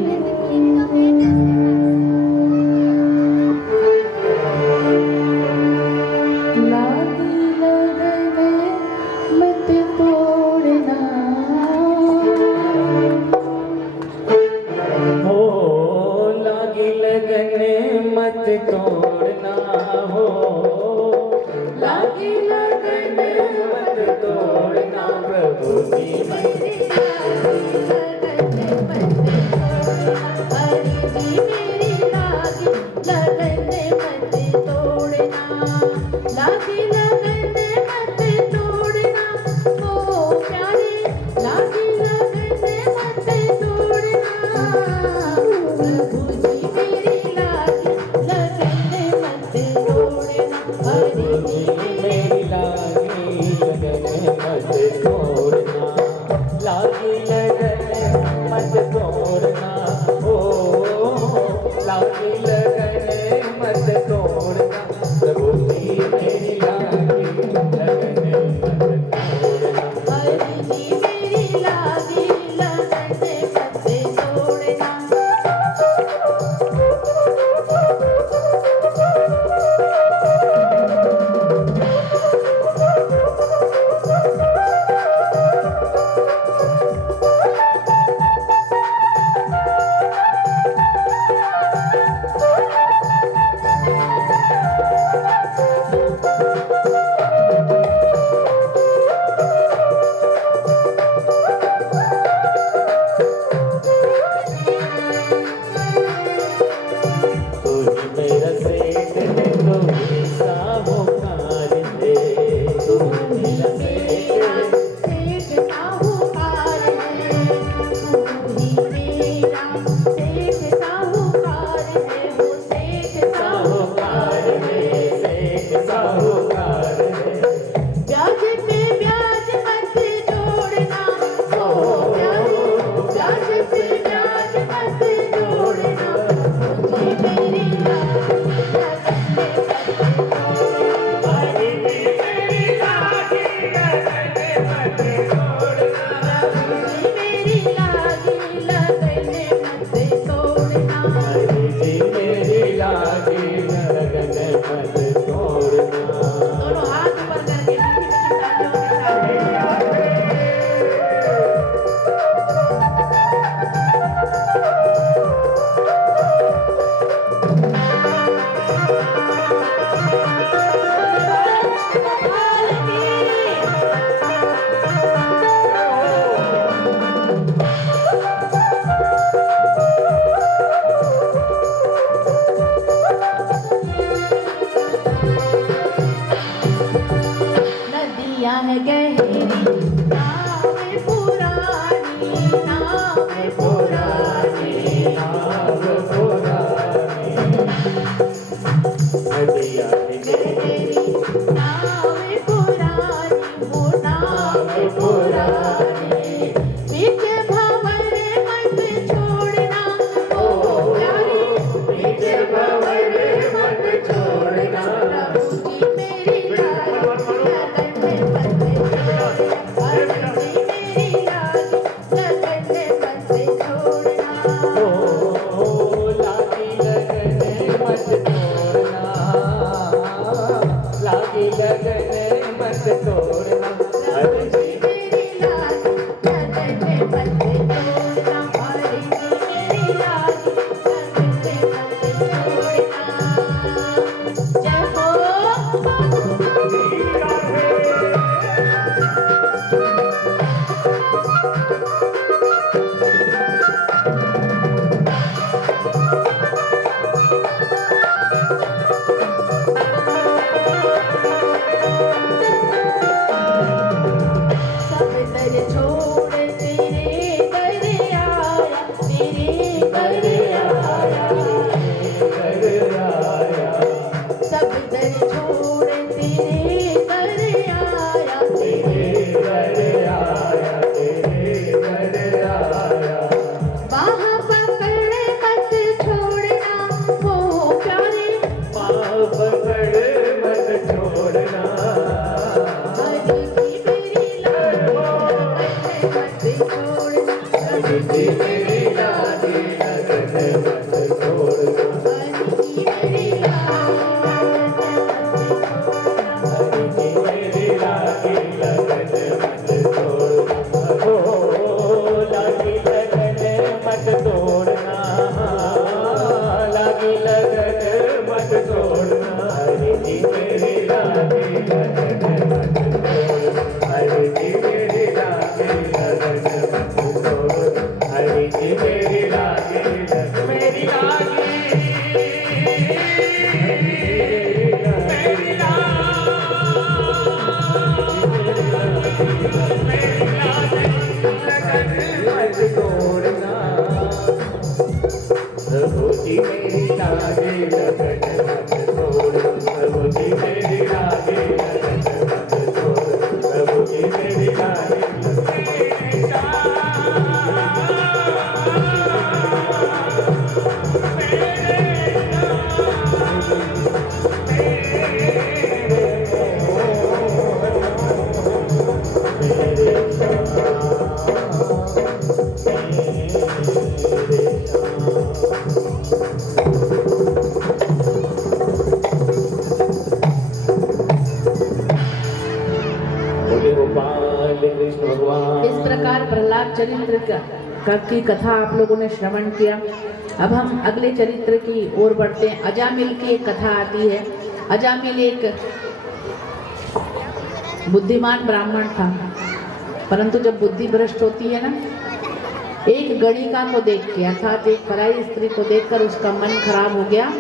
तोड़ना हो, लागी लगन मत तोड़ना, प्रभु की मेरी लगन मत तोड़ना, लागी लगन मत तोड़ना, ओ प्यारे लागी लगन मत तोड़ना, प्रभु जी मेरी लागी लगन जी मेरी लागे लगन मत तोड़, प्रभु जी मेरी लागे लगन मत तोड़, प्रभु जी मेरी लागे गोपाल कृष्ण भगवान। इस प्रकार प्रहलाद चरित्र की कथा आप लोगों ने श्रवण किया। अब हम अगले चरित्र की ओर बढ़ते हैं। अजामिल की एक कथा आती है। अजामिल एक बुद्धिमान ब्राह्मण था, परंतु जब बुद्धि भ्रष्ट होती है ना, एक गणिका को देख के अर्थात एक पराई स्त्री को देखकर उसका मन खराब हो गया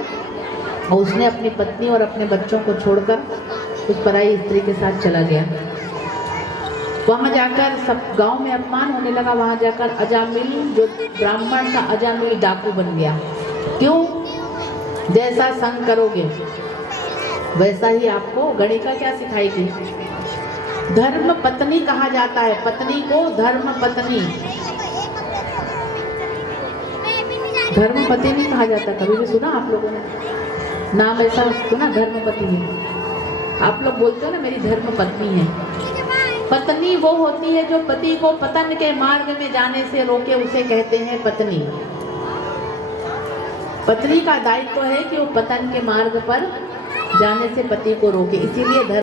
और उसने अपनी पत्नी और अपने बच्चों को छोड़कर उस पराई स्त्री के साथ चला गया। वहां जाकर सब गांव में अपमान होने लगा। वहां जाकर अजामिल, जो ब्राह्मण का अजामिल, डाकू बन गया। क्यों? जैसा संग करोगे वैसा ही आपको। गणिका क्या सिखाएगी? धर्म पत्नी कहा जाता है, पत्नी को धर्म पत्नी, धर्म पति नहीं कहा जाता। कभी भी सुना आप लोगों ने नाम ऐसा सुना? धर्म पति है। आप लोग बोलते हो ना मेरी धर्म पत्नी है। पत्नी वो होती है जो पति को पतन के मार्ग में जाने से रोके, उसे कहते हैं पत्नी। पत्नी का दायित्व है कि वो पतन के मार्ग पर जाने से पति को रोके, इसीलिए